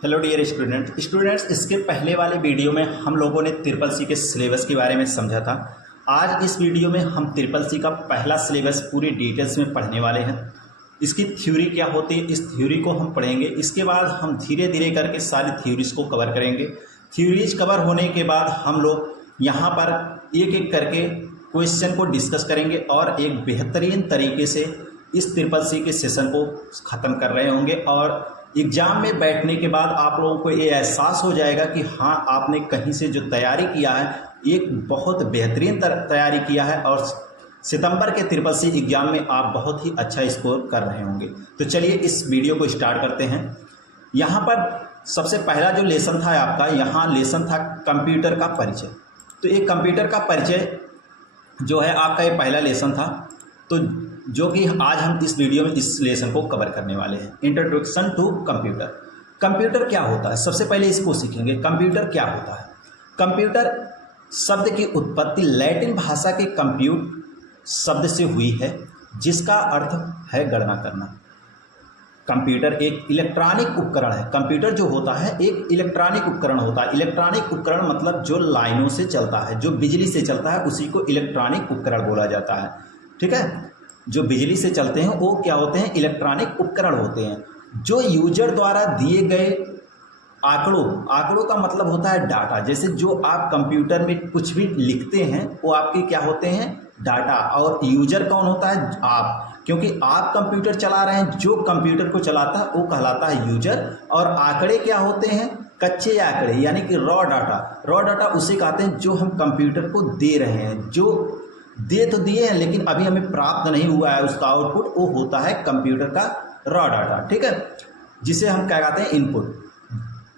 Hello dear students, इसके पहले वाले वीडियो में हम लोगों ने ट्रिपल सी के सिलेबस के बारे में समझा था। आज इस वीडियो में हम ट्रिपल सी का पहला सिलेबस पूरी डिटेल्स में पढ़ने वाले हैं। इसकी थ्योरी क्या होती है, इस थ्योरी को हम पढ़ेंगे। इसके बाद हम धीरे धीरे करके सारी थ्योरीज को कवर करेंगे। थ्योरीज कवर होने के बाद हम लोग यहाँ पर एक एक करके क्वेश्चन को डिस्कस करेंगे और एक बेहतरीन तरीके से इस ट्रिपल सी के सेशन को ख़त्म कर रहे होंगे। और एग्ज़ाम में बैठने के बाद आप लोगों को ये एहसास हो जाएगा कि हाँ, आपने कहीं से जो तैयारी किया है एक बहुत बेहतरीन तैयारी किया है और सितंबर के ट्रिपल सी एग्ज़ाम में आप बहुत ही अच्छा स्कोर कर रहे होंगे। तो चलिए इस वीडियो को स्टार्ट करते हैं। यहाँ पर सबसे पहला जो लेसन था आपका, यहाँ लेसन था कंप्यूटर का परिचय। तो एक कंप्यूटर का परिचय जो है आपका ये पहला लेसन था, तो जो कि आज हम इस वीडियो में इस लेसन को कवर करने वाले हैं। Introduction to computer. कंप्यूटर क्या होता है, सबसे पहले इसको सीखेंगे। कंप्यूटर क्या होता है? कंप्यूटर शब्द की उत्पत्ति लैटिन भाषा के कंप्यूट शब्द से हुई है, जिसका अर्थ है गणना करना। कंप्यूटर एक इलेक्ट्रॉनिक उपकरण है। कंप्यूटर जो होता है एक इलेक्ट्रॉनिक उपकरण होता है। इलेक्ट्रॉनिक उपकरण मतलब जो लाइनों से चलता है, जो बिजली से चलता है, उसी को इलेक्ट्रॉनिक उपकरण बोला जाता है। ठीक है, जो बिजली से चलते हैं वो क्या होते हैं? इलेक्ट्रॉनिक उपकरण होते हैं। जो यूजर द्वारा दिए गए आंकड़ों का मतलब होता है डाटा। जैसे जो आप कंप्यूटर में कुछ भी लिखते हैं वो आपके क्या होते हैं? डाटा। और यूजर कौन होता है? आप, क्योंकि आप कंप्यूटर चला रहे हैं। जो कंप्यूटर को चलाता है वो कहलाता है यूजर। और आंकड़े क्या होते हैं? कच्चे आंकड़े, यानी कि रॉ डाटा। रॉ डाटा उसे कहते हैं जो हम कंप्यूटर को दे रहे हैं। जो दे तो दिए हैं लेकिन अभी हमें प्राप्त नहीं हुआ है उसका आउटपुट, वो होता है कंप्यूटर का रॉ डाटा। ठीक है, जिसे हम क्या कहते हैं? इनपुट।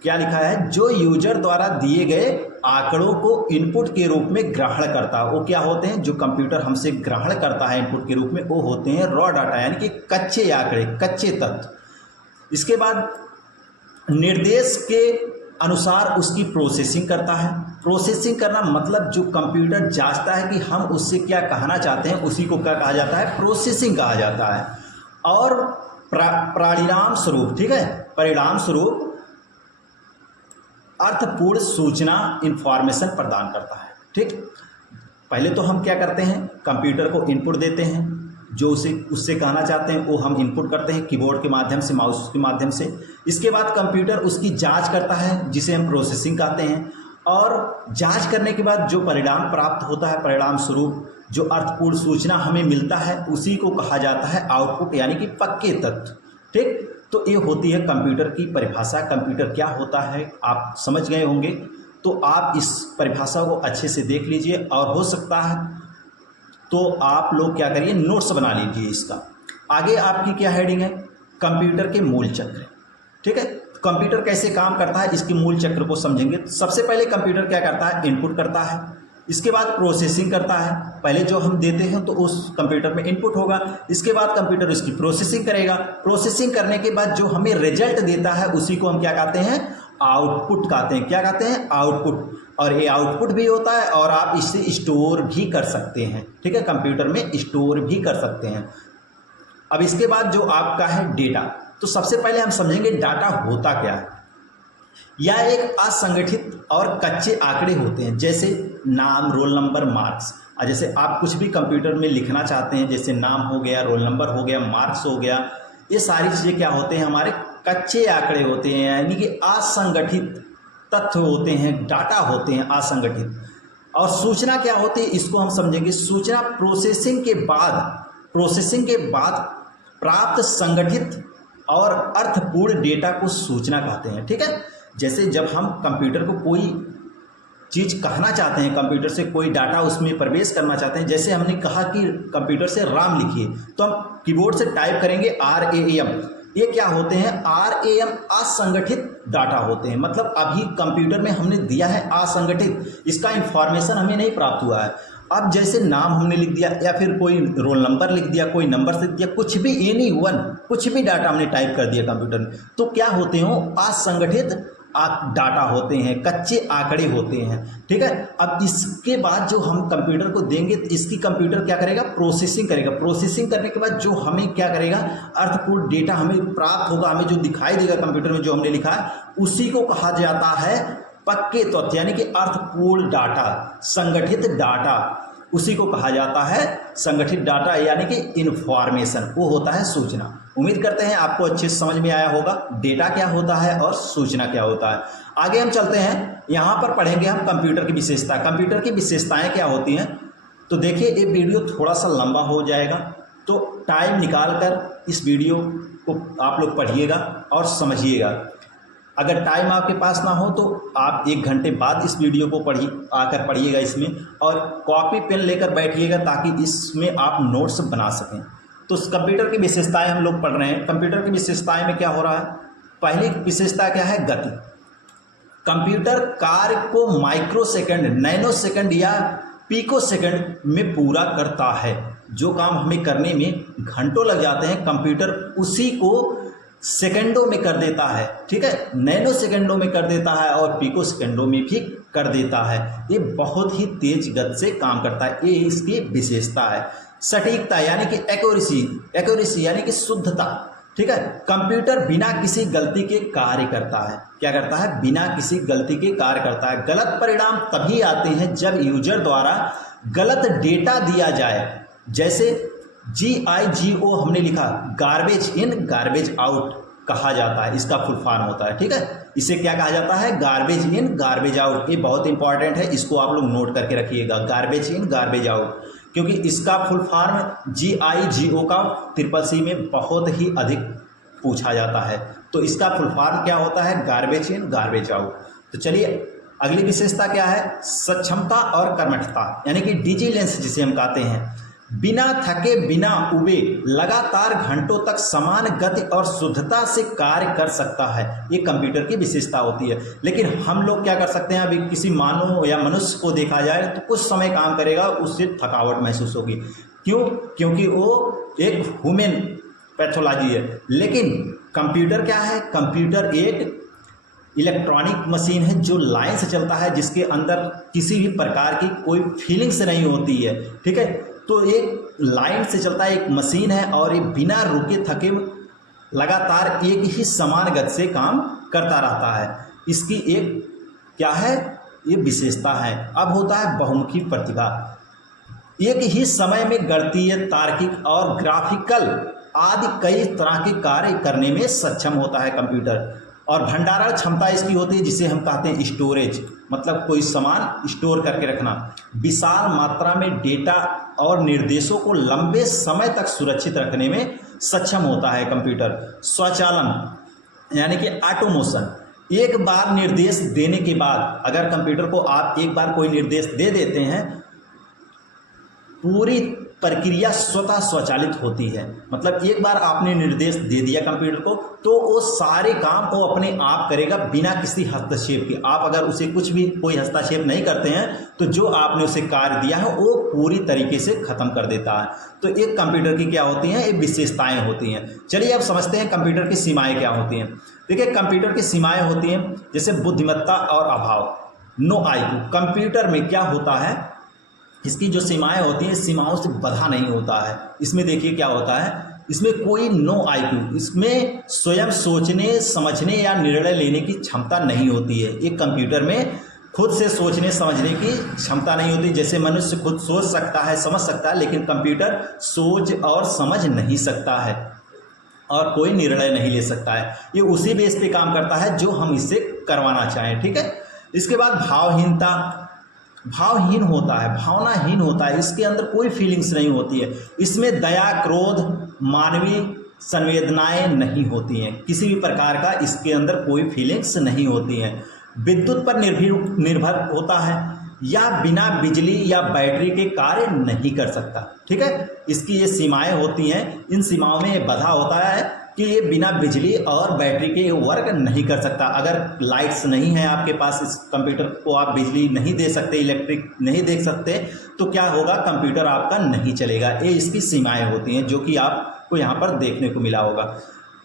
क्या लिखा है? जो यूजर द्वारा दिए गए आंकड़ों को इनपुट के रूप में ग्रहण करता है, वो क्या होते हैं? जो कंप्यूटर हमसे ग्रहण करता है इनपुट के रूप में, वो होते हैं रॉ डाटा, यानी कि कच्चे आंकड़े, कच्चे तत्व। इसके बाद निर्देश के अनुसार उसकी प्रोसेसिंग करता है। प्रोसेसिंग करना मतलब जो कंप्यूटर जांचता है कि हम उससे क्या कहना चाहते हैं, उसी को क्या कहा जाता है? प्रोसेसिंग कहा जाता है। और परिणाम स्वरूप, ठीक है, परिणाम स्वरूप अर्थपूर्ण सूचना इंफॉर्मेशन प्रदान करता है। ठीक, पहले तो हम क्या करते हैं? कंप्यूटर को इनपुट देते हैं, जो उससे कहना चाहते हैं वो हम इनपुट करते हैं कीबोर्ड के माध्यम से, माउस के माध्यम से। इसके बाद कंप्यूटर उसकी जांच करता है, जिसे हम प्रोसेसिंग कहते हैं। और जांच करने के बाद जो परिणाम प्राप्त होता है, परिणाम स्वरूप जो अर्थपूर्ण सूचना हमें मिलता है, उसी को कहा जाता है आउटपुट, यानी कि पक्के तत्व। ठीक, तो ये होती है कंप्यूटर की परिभाषा। कंप्यूटर क्या होता है आप समझ गए होंगे। तो आप इस परिभाषा को अच्छे से देख लीजिए और हो सकता है तो आप लोग क्या करिए, नोट्स बना लीजिए इसका। आगे आपकी क्या हेडिंग है? कंप्यूटर के मूल चक्र। ठीक है, कंप्यूटर कैसे काम करता है इसके मूल चक्र को समझेंगे। सबसे पहले कंप्यूटर क्या करता है? इनपुट करता है। इसके बाद प्रोसेसिंग करता है। पहले जो हम देते हैं तो उस कंप्यूटर में इनपुट होगा। इसके बाद कंप्यूटर उसकी प्रोसेसिंग करेगा। प्रोसेसिंग करने के बाद जो हमें रिजल्ट देता है उसी को हम क्या कहते हैं? आउटपुट कहते हैं। क्या कहते हैं? आउटपुट। और ये आउटपुट भी होता है और आप इसे स्टोर भी कर सकते हैं। ठीक है, कंप्यूटर में स्टोर भी कर सकते हैं। अब इसके बाद जो आपका है डेटा, तो सबसे पहले हम समझेंगे डाटा होता क्या है। यह एक असंगठित और कच्चे आंकड़े होते हैं, जैसे नाम, रोल नंबर, मार्क्स। जैसे आप कुछ भी कंप्यूटर में लिखना चाहते हैं, जैसे नाम हो गया, रोल नंबर हो गया, मार्क्स हो गया, ये सारी चीज़ें क्या होते हैं? हमारे कच्चे आंकड़े होते हैं, यानी कि असंगठित तथ्य होते हैं, डाटा होते हैं असंगठित। और सूचना क्या होती है इसको हम समझेंगे। सूचना प्रोसेसिंग के बाद प्राप्त संगठित और अर्थपूर्ण डेटा को सूचना कहते हैं। ठीक है, जैसे जब हम कंप्यूटर को कोई चीज़ कहना चाहते हैं, कंप्यूटर से कोई डाटा उसमें प्रवेश करना चाहते हैं, जैसे हमने कहा कि कंप्यूटर से राम लिखिए, तो हम कीबोर्ड से टाइप करेंगे RAM। ये क्या होते हैं? RAM असंगठित डाटा होते हैं। मतलब अभी कंप्यूटर में हमने दिया है असंगठित, इसका इंफॉर्मेशन हमें नहीं प्राप्त हुआ है। अब जैसे नाम हमने लिख दिया या फिर कोई रोल नंबर लिख दिया, कोई नंबर से दिया, कुछ भी, एनी वन, कुछ भी डाटा हमने टाइप कर दिया कंप्यूटर में, तो क्या होते हो? असंगठित डाटा होते हैं, कच्चे आंकड़े होते हैं, ठीक है। अब इसके बाद जो हम कंप्यूटर को देंगे तो इसकी कंप्यूटर क्या करेगा, प्रोसेसिंग करेगा। प्रोसेसिंग करने के बाद जो हमें क्या करेगा, अर्थपूर्ण डेटा हमें प्राप्त होगा, हमें जो दिखाई देगा कंप्यूटर में जो हमने लिखा है उसी को कहा जाता है पक्के तथ्य, यानी कि अर्थपूर्ण डाटा, संगठित डाटा, उसी को कहा जाता है संगठित डाटा, यानी कि इंफॉर्मेशन, वो होता है सूचना। उम्मीद करते हैं आपको अच्छे से समझ में आया होगा डेटा क्या होता है और सूचना क्या होता है। आगे हम चलते हैं, यहाँ पर पढ़ेंगे हम कंप्यूटर की विशेषता। कंप्यूटर की विशेषताएं क्या होती हैं, तो देखिए ये वीडियो थोड़ा सा लंबा हो जाएगा, तो टाइम निकाल कर इस वीडियो को आप लोग पढ़िएगा और समझिएगा। अगर टाइम आपके पास ना हो तो आप 1 घंटे बाद इस वीडियो को आकर पढ़िएगा इसमें, और कॉपी पेन लेकर बैठिएगा ताकि इसमें आप नोट्स बना सकें। तो कंप्यूटर की विशेषताएं हम लोग पढ़ रहे हैं। कंप्यूटर की विशेषताएं में क्या हो रहा है, पहली विशेषता क्या है, गति। कंप्यूटर कार्य को माइक्रो सेकंड, नैनो सेकंड या पिको सेकंड में पूरा करता है। जो काम हमें करने में घंटों लग जाते हैं, कंप्यूटर उसी को सेकंडों में कर देता है, ठीक है, नैनो सेकंडों में कर देता है और पिको सेकंडों में भी कर देता है। ये बहुत ही तेज गति से काम करता है, ये इसकी विशेषता है। सटीकता यानी कि एक्यूरेसी यानी कि शुद्धता, ठीक है। कंप्यूटर बिना किसी गलती के कार्य करता है। क्या करता है, बिना किसी गलती के कार्य करता है। गलत परिणाम तभी आते हैं जब यूजर द्वारा गलत डेटा दिया जाए। जैसे GIGO हमने लिखा, गार्बेज इन गार्बेज आउट कहा जाता है, इसका फुल फॉर्म होता है, ठीक है। इसे क्या कहा जाता है, गार्बेज इन गार्बेज आउट। ये बहुत इंपॉर्टेंट है, इसको आप लोग नोट करके रखिएगा, गार्बेज इन गार्बेज आउट, क्योंकि इसका फुल फॉर्म GIGO का CCC में बहुत ही अधिक पूछा जाता है। तो इसका फुल फॉर्म क्या होता है, गार्बेज इन गार्बेज आउट। तो चलिए अगली विशेषता क्या है, सक्षमता और कर्मठता, यानी कि डिजिलेंस जिसे हम कहते हैं। बिना थके, बिना उबे, लगातार घंटों तक समान गति और शुद्धता से कार्य कर सकता है, ये कंप्यूटर की विशेषता होती है। लेकिन हम लोग क्या कर सकते हैं, अभी किसी मानव या मनुष्य को देखा जाए तो कुछ समय काम करेगा, उससे थकावट महसूस होगी। क्यों, क्योंकि वो एक ह्यूमन पैथोलॉजी है। लेकिन कंप्यूटर क्या है, कंप्यूटर एक इलेक्ट्रॉनिक मशीन है जो लाइन से चलता है, जिसके अंदर किसी भी प्रकार की कोई फीलिंग्स नहीं होती है, ठीक है। तो एक लाइन से चलता है, एक मशीन है, और ये बिना रुके थके लगातार एक ही समान गति से काम करता रहता है। इसकी एक क्या है, ये विशेषता है। अब होता है बहुमुखी प्रतिभा। एक ही समय में गणितीय, तार्किक और ग्राफिकल आदि कई तरह के कार्य करने में सक्षम होता है कंप्यूटर। और भंडारण क्षमता इसकी होती है, जिसे हम कहते हैं स्टोरेज, मतलब कोई सामान स्टोर करके रखना। विशाल मात्रा में डेटा और निर्देशों को लंबे समय तक सुरक्षित रखने में सक्षम होता है कंप्यूटर। स्वचालन यानी कि ऑटोमेशन, एक बार निर्देश देने के बाद, अगर कंप्यूटर को आप एक बार कोई निर्देश दे देते हैं, पूरी प्रक्रिया स्वतः स्वचालित होती है। मतलब एक बार आपने निर्देश दे दिया कंप्यूटर को, तो वो सारे काम वो अपने आप करेगा बिना किसी हस्तक्षेप के। आप अगर उसे कुछ भी कोई हस्तक्षेप नहीं करते हैं तो जो आपने उसे कार्य दिया है वो पूरी तरीके से खत्म कर देता है। तो एक कंप्यूटर की क्या होती हैं, ये विशेषताएं होती हैं। चलिए अब समझते हैं कंप्यूटर की सीमाएं क्या होती हैं। देखिए कंप्यूटर की सीमाएं होती हैं जैसे बुद्धिमत्ता और अभाव, नो IQ। कंप्यूटर में क्या होता है, इसकी जो सीमाएं होती हैं, सीमाओं से बंधा नहीं होता है। इसमें देखिए क्या होता है, इसमें कोई नो IQ, इसमें स्वयं सोचने समझने या निर्णय लेने की क्षमता नहीं होती है। एक कंप्यूटर में खुद से सोचने समझने की क्षमता नहीं होती। जैसे मनुष्य खुद सोच सकता है, समझ सकता है, लेकिन कंप्यूटर सोच और समझ नहीं सकता है और कोई निर्णय नहीं ले सकता है। ये उसी बेस पे काम करता है जो हम इससे करवाना चाहें, ठीक है। इसके बाद भावहीनता, भावहीन होता है, भावनाहीन होता है, इसके अंदर कोई फीलिंग्स नहीं होती है। इसमें दया, क्रोध, मानवीय संवेदनाएं नहीं होती हैं, किसी भी प्रकार का इसके अंदर कोई फीलिंग्स नहीं होती हैं। विद्युत पर निर्भर होता है या बिना बिजली या बैटरी के कार्य नहीं कर सकता, ठीक है। इसकी ये सीमाएं होती हैं, इन सीमाओं में ये बधा होता है कि ये बिना बिजली और बैटरी के वर्क नहीं कर सकता। अगर लाइट्स नहीं है आपके पास, इस कंप्यूटर को आप बिजली नहीं दे सकते, इलेक्ट्रिक नहीं दे सकते, तो क्या होगा, कंप्यूटर आपका नहीं चलेगा। ये इसकी सीमाएं होती हैं जो कि आपको यहाँ पर देखने को मिला होगा।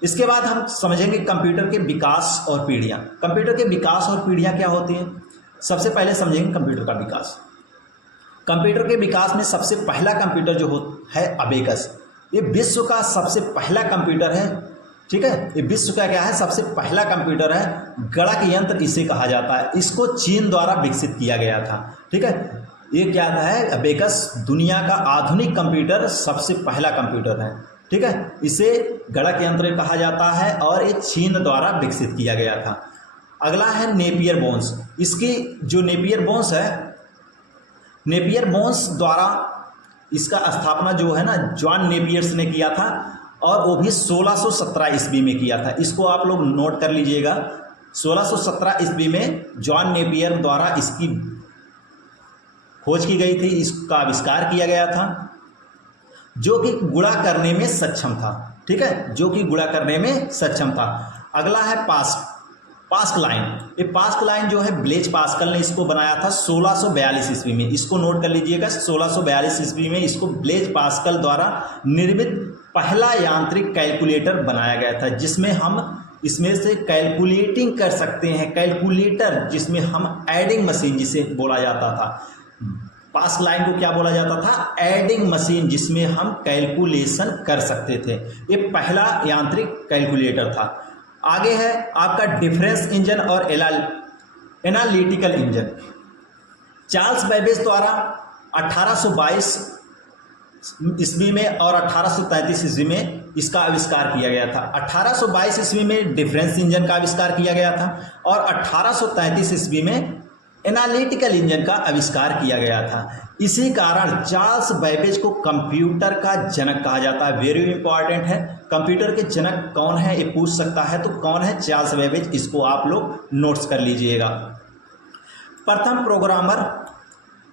इसके बाद हम समझेंगे कंप्यूटर के विकास और पीढ़ियाँ। कंप्यूटर के विकास और पीढ़ियाँ क्या होती हैं। सबसे पहले समझेंगे कंप्यूटर का विकास। कंप्यूटर के विकास में सबसे पहला कंप्यूटर जो है अबेकस, ये विश्व का सबसे पहला कंप्यूटर है। ठीक है, ये विश्व का क्या है, सबसे पहला कंप्यूटर है। गणक यंत्र इसे कहा जाता है। इसको चीन द्वारा विकसित किया गया था। ठीक है, ये क्या है, अबेकस दुनिया का आधुनिक कंप्यूटर सबसे पहला कंप्यूटर है। ठीक है, इसे गणक यंत्र कहा जाता है और ये चीन द्वारा विकसित किया गया था। अगला है नेपियर बोन्स। इसकी जो नेपियर बोन्स है, नेपियर बोन्स द्वारा इसका स्थापना जो है ना जॉन नेपियर्स ने किया था और वो भी 1617 ईस्वी में किया था। इसको आप लोग नोट कर लीजिएगा। 1617 ईस्वी में जॉन नेपियर द्वारा इसकी खोज की गई थी, इसका आविष्कार किया गया था, जो कि गुणा करने में सक्षम था। ठीक है, जो कि गुणा करने में सक्षम था। अगला है पास्क लाइन। ये पास्क लाइन जो है ब्लेज पास्कल ने इसको बनाया था 1642 ईस्वी में। इसको नोट कर लीजिएगा, 1642 ईस्वी में इसको ब्लेज पास्कल द्वारा निर्मित पहला यांत्रिक कैलकुलेटर बनाया गया था, जिसमें हम इसमें से कैलकुलेटिंग कर सकते हैं। कैलकुलेटर जिसमें हम एडिंग मशीन जिसे बोला जाता था, पास्क लाइन को क्या बोला जाता था, एडिंग मशीन, जिसमें हम कैलकुलेशन कर सकते थे। ये पहला यांत्रिक कैलकुलेटर था। आगे है आपका डिफरेंस इंजन और एनालिटिकल इंजन। चार्ल्स बेबेज द्वारा 1822 ईस्वी में और 1833 ईस्वी में इसका आविष्कार किया गया था। 1822 ईस्वी में डिफरेंस इंजन का आविष्कार किया गया था और 1833 ईस्वी में एनालिटिकल इंजन का आविष्कार किया गया था। इसी कारण चार्ल्स बेबेज को कंप्यूटर का जनक कहा जाता है। वेरी इंपॉर्टेंट है, कंप्यूटर के जनक कौन है ये पूछ सकता है, तो कौन है, चार्ल्स बेबेज। इसको आप लोग नोट्स कर लीजिएगा। प्रथम प्रोग्रामर,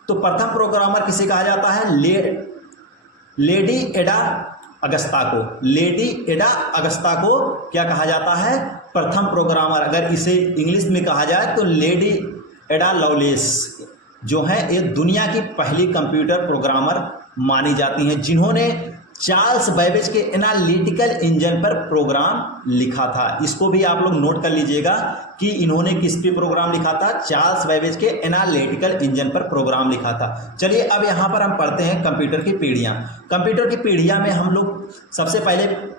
तो प्रथम प्रोग्रामर किसे कहा जाता है, लेडी एडा अगस्ता को। लेडी एडा अगस्ता को क्या कहा जाता है, प्रथम प्रोग्रामर। अगर इसे इंग्लिश में कहा जाए तो लेडी एडा लवलेस जो है ये दुनिया की पहली कंप्यूटर प्रोग्रामर मानी जाती हैं, जिन्होंने चार्ल्स बेबेज के एनालिटिकल इंजन पर प्रोग्राम लिखा था। इसको भी आप लोग नोट कर लीजिएगा कि इन्होंने किस पे प्रोग्राम लिखा था, चार्ल्स बेबेज के एनालिटिकल इंजन पर प्रोग्राम लिखा था। चलिए अब यहाँ पर हम पढ़ते हैं कंप्यूटर की पीढ़ियाँ। कंप्यूटर की पीढ़ियाँ में हम लोग सबसे पहले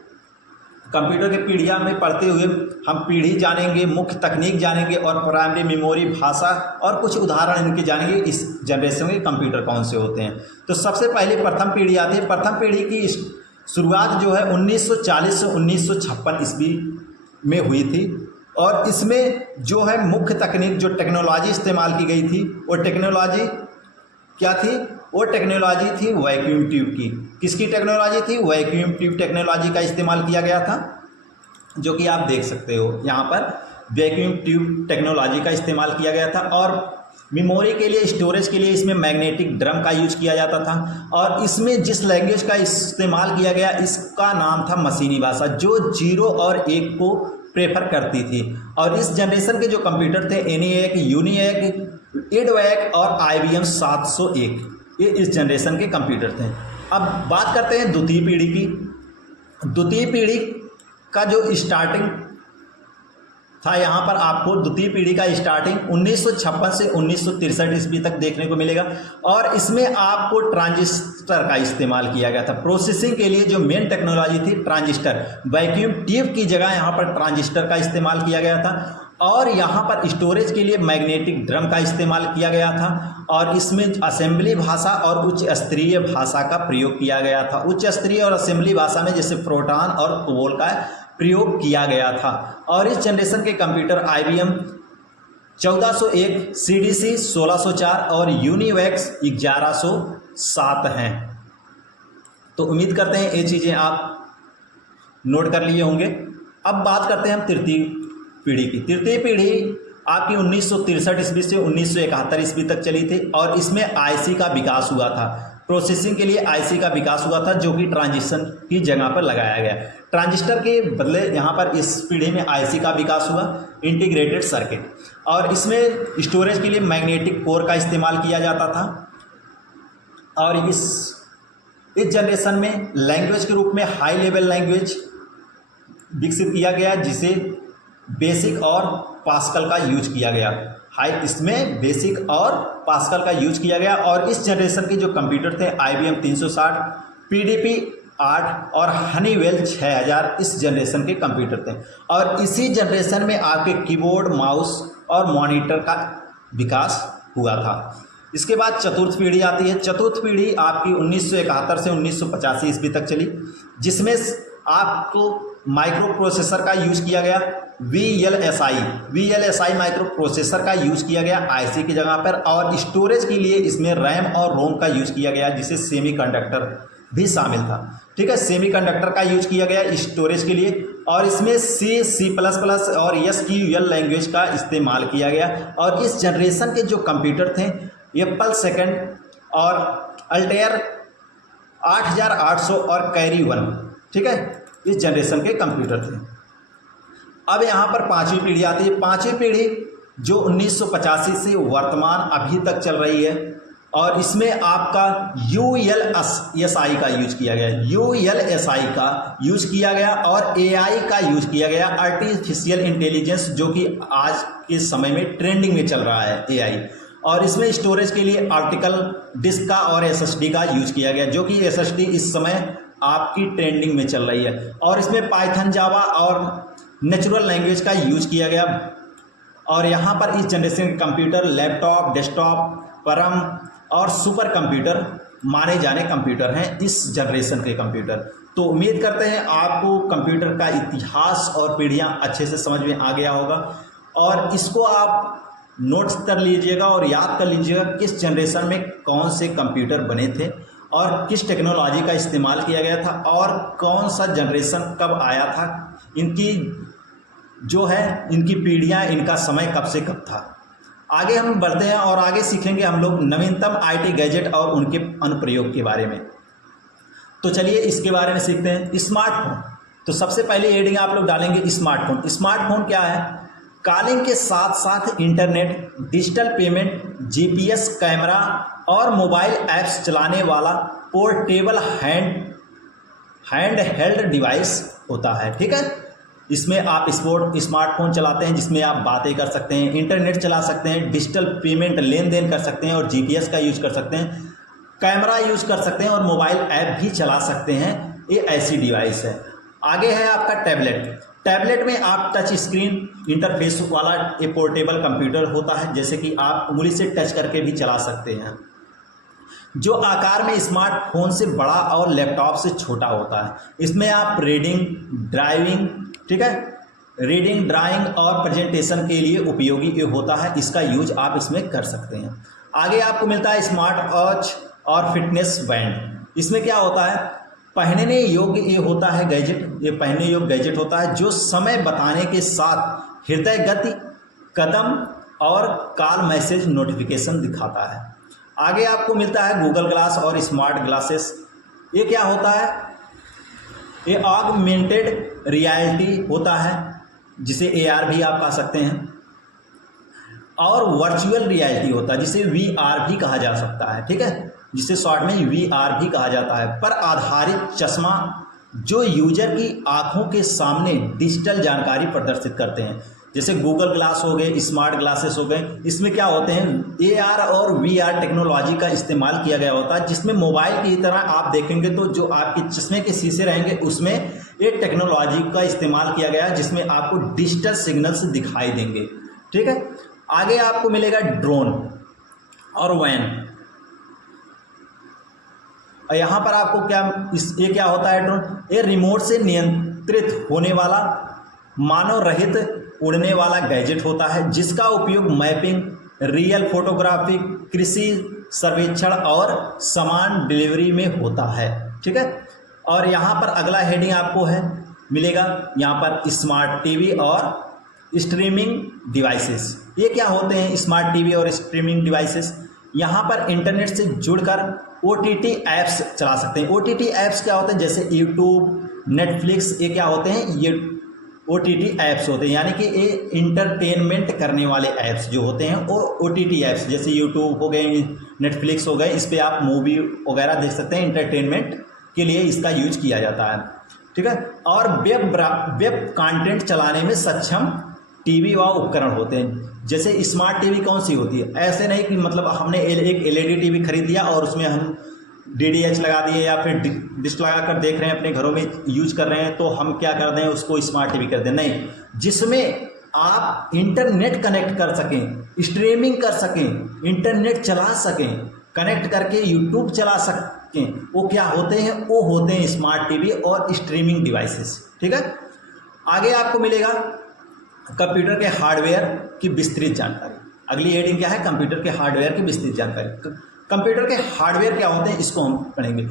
कंप्यूटर के पीढ़ियाँ में पढ़ते हुए हम पीढ़ी जानेंगे, मुख्य तकनीक जानेंगे और प्राइमरी मेमोरी, भाषा और कुछ उदाहरण इनके जानेंगे, इस जनरेशन के कंप्यूटर कौन से होते हैं। तो सबसे पहले प्रथम पीढ़ी आती है। प्रथम पीढ़ी की शुरुआत जो है 1940 से 1956 ईस्वी में हुई थी और इसमें जो है मुख्य तकनीक जो टेक्नोलॉजी इस्तेमाल की गई थी वो टेक्नोलॉजी क्या थी, वो टेक्नोलॉजी थी वैक्यूम ट्यूब की। किसकी टेक्नोलॉजी थी, वैक्यूम ट्यूब टेक्नोलॉजी का इस्तेमाल किया गया था, जो कि आप देख सकते हो यहाँ पर वैक्यूम ट्यूब टेक्नोलॉजी का इस्तेमाल किया गया था। और मेमोरी के लिए, स्टोरेज के लिए इसमें मैग्नेटिक ड्रम का यूज किया जाता था। और इसमें जिस लैंग्वेज का इस्तेमाल किया गया इसका नाम था मशीनी भाषा, जो 0 और 1 को प्रेफर करती थी। और इस जनरेशन के जो कंप्यूटर थे ENIAC, UNIAC, EDVAC और IBM 701, ये इस जनरेशन के कंप्यूटर थे। अब बात करते हैं द्वितीय पीढ़ी की। द्वितीय पीढ़ी का जो स्टार्टिंग था, यहाँ पर आपको द्वितीय पीढ़ी का स्टार्टिंग 1956 से 1963 ईस्वी तक देखने को मिलेगा। और इसमें आपको ट्रांजिस्टर का इस्तेमाल किया गया था। प्रोसेसिंग के लिए जो मेन टेक्नोलॉजी थी ट्रांजिस्टर, वैक्यूम ट्यूब की जगह यहाँ पर ट्रांजिस्टर का इस्तेमाल किया गया था। और यहाँ पर स्टोरेज के लिए मैग्नेटिक ड्रम का इस्तेमाल किया गया था। और इसमें असेंबली भाषा और उच्च स्तरीय भाषा का प्रयोग किया गया था। उच्च स्तरीय और असेंबली भाषा में जैसे प्रोटॉन और कोबोल का प्रयोग किया गया था। और इस जनरेशन के कंप्यूटर IBM 1401, CDC 1604 और UNIVAC 1107 हैं। तो उम्मीद करते हैं ये चीज़ें आप नोट कर लिए होंगे। अब बात करते हैं हम तृतीय पीढ़ी की। तृतीय पीढ़ी आपकी 1963 ईस्वी से 1971 ईस्वी तक चली थी और इसमें IC का विकास हुआ था। प्रोसेसिंग के लिए IC का विकास हुआ था, जो कि ट्रांजिस्टर की जगह पर लगाया गया। ट्रांजिस्टर के बदले यहाँ पर इस पीढ़ी में IC का विकास हुआ, इंटीग्रेटेड सर्किट। और इसमें स्टोरेज के लिए मैग्नेटिक कोर का इस्तेमाल किया जाता था। और इस जनरेशन में लैंग्वेज के रूप में हाई लेवल लैंग्वेज विकसित किया गया, जिसे बेसिक और पास्कल का यूज किया गया। इसमें बेसिक और पास्कल का यूज किया गया। और इस जनरेशन के जो कंप्यूटर थे IBM 360, PDP 8 और हनीवेल 6000 इस जनरेशन के कंप्यूटर थे। और इसी जनरेशन में आपके कीबोर्ड, माउस और मॉनिटर का विकास हुआ था। इसके बाद चतुर्थ पीढ़ी आती है। चतुर्थ पीढ़ी आपकी 1971 से 1985 ईस्वी तक चली, जिसमें आपको माइक्रो प्रोसेसर का यूज किया गया। VLSI माइक्रो प्रोसेसर का यूज किया गया IC की जगह पर। और स्टोरेज के लिए इसमें रैम और रोम का यूज किया गया, जिसे सेमीकंडक्टर भी शामिल था। ठीक है, सेमीकंडक्टर का यूज किया गया स्टोरेज के लिए। और इसमें C++ और SQL लैंग्वेज का इस्तेमाल किया गया। और इस जनरेशन के जो कंप्यूटर थे एप्पल सेकंड और अल्टेयर 8800 और कैरी 1, ठीक है, इस जनरेशन के कंप्यूटर थे। अब यहाँ पर पांचवी पीढ़ी आती है। पांचवी पीढ़ी जो 1985 से वर्तमान अभी तक चल रही है। और इसमें आपका ULSI का यूज किया गया, ULSI का यूज किया गया और AI का यूज किया गया, आर्टिफिशियल इंटेलिजेंस, जो कि आज के समय में ट्रेंडिंग में चल रहा है AI। और इसमें स्टोरेज के लिए ऑप्टिकल डिस्क का और SSD का यूज किया गया, जो कि SSD इस समय आपकी ट्रेंडिंग में चल रही है। और इसमें पाइथन, जावा और नेचुरल लैंग्वेज का यूज किया गया। और यहाँ पर इस जनरेशन के कंप्यूटर लैपटॉप, डेस्कटॉप, परम और सुपर कंप्यूटर माने जाने कंप्यूटर हैं इस जनरेशन के कंप्यूटर। तो उम्मीद करते हैं आपको कंप्यूटर का इतिहास और पीढ़ियाँ अच्छे से समझ में आ गया होगा। और इसको आप नोट्स कर लीजिएगा और याद कर लीजिएगा किस जनरेशन में कौन से कंप्यूटर बने थे और किस टेक्नोलॉजी का इस्तेमाल किया गया था और कौन सा जनरेशन कब आया था। इनकी जो है इनकी पीढ़ियाँ, इनका समय कब से कब था। आगे हम बढ़ते हैं और आगे सीखेंगे हम लोग नवीनतम IT गैजेट और उनके अनुप्रयोग के बारे में। तो चलिए इसके बारे में सीखते हैं। स्मार्टफोन। तो सबसे पहले हेडिंग आप लोग डालेंगे स्मार्टफोन। स्मार्टफोन क्या है? कॉलिंग के साथ साथ internet, digital payment, GPS, camera और मोबाइल ऐप्स चलाने वाला पोर्टेबल हैंड हेल्ड डिवाइस होता है। ठीक है, इसमें आप स्मार्टफोन चलाते हैं, जिसमें आप बातें कर सकते हैं, इंटरनेट चला सकते हैं, डिजिटल पेमेंट लेन देन कर सकते हैं और GPS का यूज कर सकते हैं, कैमरा यूज कर सकते हैं और मोबाइल ऐप भी चला सकते हैं। ये ऐसी डिवाइस है। आगे है आपका टैबलेट। टैबलेट में आप टच स्क्रीन इंटरफेस वाला एक पोर्टेबल कंप्यूटर होता है, जैसे कि आप उंगली से टच करके भी चला सकते हैं, जो आकार में स्मार्टफोन से बड़ा और लैपटॉप से छोटा होता है। इसमें आप रीडिंग, ड्राइविंग, ठीक है, रीडिंग, ड्राइंग और प्रेजेंटेशन के लिए उपयोगी ये होता है। इसका यूज आप इसमें कर सकते हैं। आगे आपको मिलता है स्मार्ट वॉच और फिटनेस बैंड। इसमें क्या होता है? पहनने योग्य ये होता है गैजेट, ये पहनने योग्य गैजेट होता है जो समय बताने के साथ हृदय गति, कदम और कॉल मैसेज नोटिफिकेशन दिखाता है। आगे आपको मिलता है गूगल ग्लास और स्मार्ट ग्लासेस। ये क्या होता है? ये ऑगमेंटेड रियलिटी होता है, जिसे AR भी आप कह सकते हैं, और वर्चुअल रियलिटी होता है, जिसे VR भी कहा जा सकता है। ठीक है, जिसे शॉर्ट में VR भी कहा जाता है, पर आधारित चश्मा जो यूजर की आंखों के सामने डिजिटल जानकारी प्रदर्शित करते हैं, जैसे गूगल ग्लास हो गए, स्मार्ट ग्लासेस हो गए। इसमें क्या होते हैं? AR और VR टेक्नोलॉजी का इस्तेमाल किया गया होता है, जिसमें मोबाइल की तरह आप देखेंगे तो जो आपके चश्मे के शीशे रहेंगे उसमें ये टेक्नोलॉजी का इस्तेमाल किया गया है, जिसमें आपको डिजिटल सिग्नल्स दिखाई देंगे। ठीक है, आगे आपको मिलेगा ड्रोन और वैन। और यहाँ पर आपको ये क्या होता है? ड्रोन ये रिमोट से नियंत्रित होने वाला मानव रहित उड़ने वाला गैजेट होता है, जिसका उपयोग मैपिंग, रियल फोटोग्राफी, कृषि सर्वेक्षण और सामान डिलीवरी में होता है। ठीक है, और यहाँ पर अगला हेडिंग आपको है मिलेगा यहाँ पर स्मार्ट टीवी और स्ट्रीमिंग डिवाइसेस। ये क्या होते हैं स्मार्ट टीवी और स्ट्रीमिंग डिवाइसेस? यहाँ पर इंटरनेट से जुड़कर OTT ऐप्स चला सकते हैं। OTT ऐप्स क्या होते हैं? जैसे यूट्यूब, नेटफ्लिक्स, ये क्या होते हैं? ये OTT ऐप्स होते हैं, यानी कि ये इंटरटेनमेंट करने वाले ऐप्स जो होते हैं वो OTT ऐप्स, जैसे यूट्यूब हो गए, नेटफ्लिक्स हो गए, इस पर आप मूवी वगैरह देख सकते हैं। इंटरटेनमेंट के लिए इसका यूज किया जाता है। ठीक है। और वेब कंटेंट चलाने में सक्षम टीवी व उपकरण होते हैं। जैसे स्मार्ट टीवी कौन सी होती है, ऐसे नहीं कि मतलब हमने एक एलईडी टीवी खरीद लिया और उसमें हम डीडीएच लगा दिए या फिर डिश लगा कर देख रहे हैं, अपने घरों में यूज कर रहे हैं, तो हम क्या कर दें उसको स्मार्ट टीवी कर दें। नहीं, जिसमें आप इंटरनेट कनेक्ट कर सकें, स्ट्रीमिंग कर सकें, इंटरनेट चला सकें, कनेक्ट करके यूट्यूब चला सकें, वो क्या होते हैं, वो होते हैं स्मार्ट टीवी और स्ट्रीमिंग डिवाइसेस। ठीक है। आगे आपको मिलेगा कंप्यूटर के हार्डवेयर की विस्तृत जानकारी। अगली हेडिंग क्या है, कंप्यूटर के हार्डवेयर की विस्तृत जानकारी। कंप्यूटर के हार्डवेयर क्या होते हैं इसको हम पढ़ेंगे।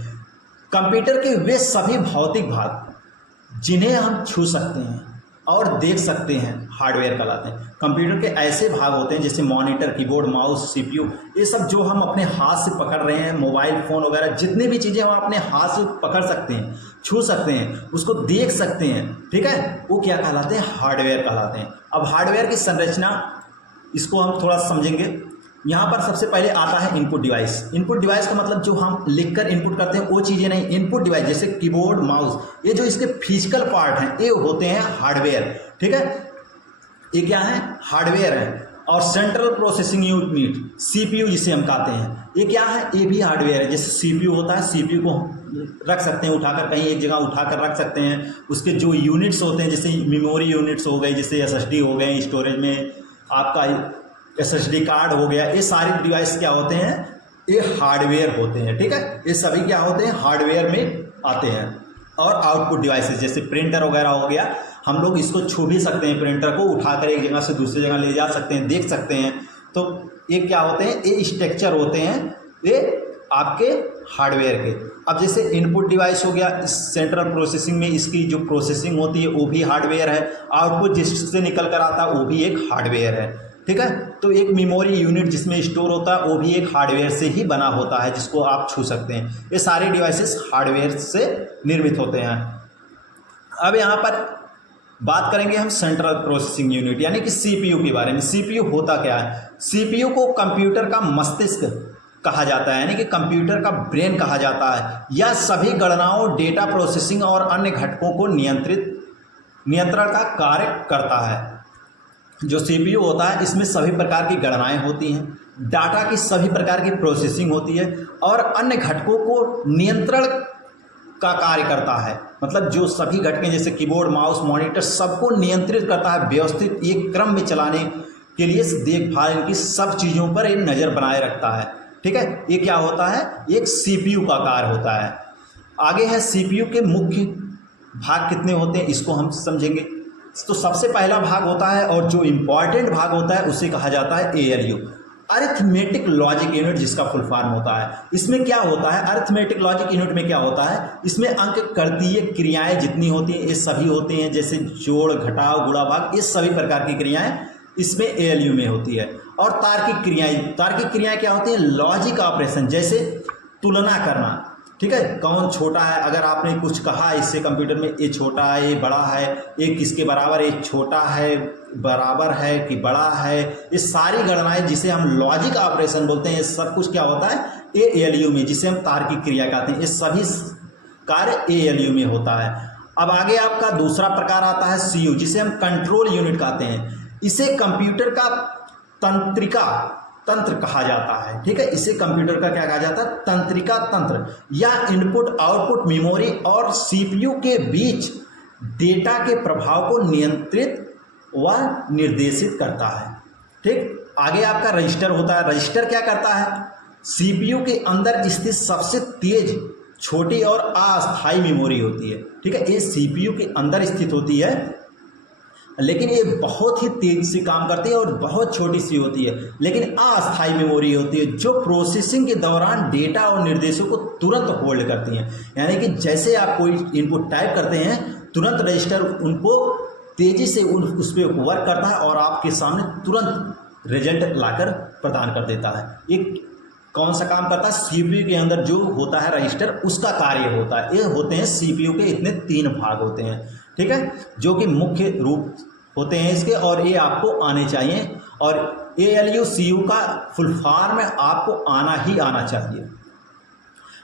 कंप्यूटर के वे सभी भौतिक भाग जिन्हें हम छू सकते हैं और देख सकते हैं हार्डवेयर कहलाते हैं। कंप्यूटर के ऐसे भाग होते हैं जैसे मॉनिटर, कीबोर्ड, माउस, सीपीयू, ये सब जो हम अपने हाथ से पकड़ रहे हैं, मोबाइल फ़ोन वगैरह जितनी भी चीज़ें हम अपने हाथ से पकड़ सकते हैं, छू सकते हैं, उसको देख सकते हैं, ठीक है, वो क्या कहलाते हैं, हार्डवेयर कहलाते हैं। अब हार्डवेयर की संरचना इसको हम थोड़ा समझेंगे। यहाँ पर सबसे पहले आता है इनपुट डिवाइस। इनपुट डिवाइस का मतलब जो हम लिखकर इनपुट करते हैं वो चीज़ें नहीं। इनपुट डिवाइस जैसे कीबोर्ड, माउस, ये जो इसके फिजिकल पार्ट हैं ये होते हैं हार्डवेयर। ठीक है, ये क्या है, हार्डवेयर है। और सेंट्रल प्रोसेसिंग यूनिट, सीपीयू जिसे हम कहते हैं, ये क्या है, ये भी हार्डवेयर है। जैसे सीपीयू होता है, सीपीयू को रख सकते हैं उठाकर, कहीं एक जगह उठाकर रख सकते हैं। उसके जो यूनिट्स होते हैं जैसे मेमोरी यूनिट्स हो गए, जैसे एसएसडी हो गए, स्टोरेज में आपका एसएसडी कार्ड हो गया, ये सारे डिवाइस क्या होते हैं, ये हार्डवेयर होते हैं। ठीक है, ये सभी क्या होते हैं, हार्डवेयर में आते हैं। और आउटपुट डिवाइसेस जैसे प्रिंटर वगैरह हो गया, हम लोग इसको छू भी सकते हैं, प्रिंटर को उठाकर एक जगह से दूसरी जगह ले जा सकते हैं, देख सकते हैं। तो ये क्या होते हैं, ये स्ट्रक्चर होते हैं, ये आपके हार्डवेयर के। अब जैसे इनपुट डिवाइस हो गया, इस सेंट्रल प्रोसेसिंग में इसकी जो प्रोसेसिंग होती है वो भी हार्डवेयर है। आउटपुट जिससे निकल कर आता है वो भी एक हार्डवेयर है। ठीक है, तो एक मेमोरी यूनिट जिसमें स्टोर होता है वो भी एक हार्डवेयर से ही बना होता है, जिसको आप छू सकते हैं। ये सारे डिवाइसेस हार्डवेयर से निर्मित होते हैं। अब यहाँ पर बात करेंगे हम सेंट्रल प्रोसेसिंग यूनिट यानी कि सीपीयू के बारे में। सीपीयू होता क्या है, सीपीयू को कंप्यूटर का मस्तिष्क कहा जाता है, यानी कि कंप्यूटर का ब्रेन कहा जाता है। यह सभी गणनाओं, डेटा प्रोसेसिंग और अन्य घटकों को नियंत्रण का कार्य करता है। जो सीपीयू होता है इसमें सभी प्रकार की गणनाएं होती हैं, डाटा की सभी प्रकार की प्रोसेसिंग होती है और अन्य घटकों को नियंत्रण का कार्य करता है। मतलब जो सभी घटकें जैसे कीबोर्ड, माउस, मॉनिटर सबको नियंत्रित करता है, व्यवस्थित एक क्रम में चलाने के लिए देखभाल इनकी सब चीज़ों पर एक नज़र बनाए रखता है। ठीक है, ये क्या होता है, एक सीपीयू का कार्य होता है। आगे है सीपीयू के मुख्य भाग कितने होते हैं इसको हम समझेंगे। तो सबसे पहला भाग होता है और जो इम्पॉर्टेंट भाग होता है उसे कहा जाता है एएलयू, अरिथमेटिक लॉजिक यूनिट, जिसका फुल फॉर्म होता है। इसमें क्या होता है, अरिथमेटिक लॉजिक यूनिट में क्या होता है, इसमें अंक गणितीय क्रियाएं जितनी होती हैं ये सभी होती हैं, जैसे जोड़, घटाव, गुणा, भाग, ये सभी प्रकार की क्रियाएं इसमें एएलयू में होती है। और तार्किक क्रियाएं क्या होती हैं, लॉजिक ऑपरेशन, जैसे तुलना करना। ठीक है, कौन छोटा है, अगर आपने कुछ कहा इससे कंप्यूटर में ये छोटा है, ये बड़ा है, ये किसके बराबर, ये छोटा है, बराबर है कि बड़ा है, ये सारी गणनाएं जिसे हम लॉजिक ऑपरेशन बोलते हैं, ये सब कुछ क्या होता है एएलयू में, जिसे हम तार्किक क्रिया कहते हैं। ये सभी कार्य एएलयू में होता है। अब आगे आपका दूसरा प्रकार आता है सीयू, जिसे हम कंट्रोल यूनिट कहते हैं। इसे कंप्यूटर का तंत्र कहा जाता है। ठीक है, इसे कंप्यूटर का क्या कहा जाता है, तंत्रिका तंत्र, या इनपुट आउटपुट मेमोरी और सीपीयू के बीच डेटा के प्रभाव को नियंत्रित व निर्देशित करता है। ठीक, आगे आपका रजिस्टर होता है। रजिस्टर क्या करता है, सीपीयू के अंदर स्थित सबसे तेज, छोटी और अस्थायी मेमोरी होती है। ठीक है, ये सीपीयू के अंदर स्थित होती है, लेकिन ये बहुत ही तेज से काम करती है और बहुत छोटी सी होती है, लेकिन अस्थायी मेमोरी होती है जो प्रोसेसिंग के दौरान डेटा और निर्देशों को तुरंत होल्ड करती हैं। यानी कि जैसे आप कोई इनपुट टाइप करते हैं, तुरंत रजिस्टर उनको तेजी से उस पर वर्क करता है और आपके सामने तुरंत रिजल्ट लाकर प्रदान कर देता है। एक कौन सा काम करता है, सीपीयू के अंदर जो होता है रजिस्टर, उसका कार्य होता है। ये होते हैं सीपीयू के इतने 3 भाग होते हैं। ठीक है, जो कि मुख्य रूप होते हैं इसके, और ये आपको आने चाहिए। और एएलयू सीयू का फुल फॉर्म में आपको आना ही आना चाहिए,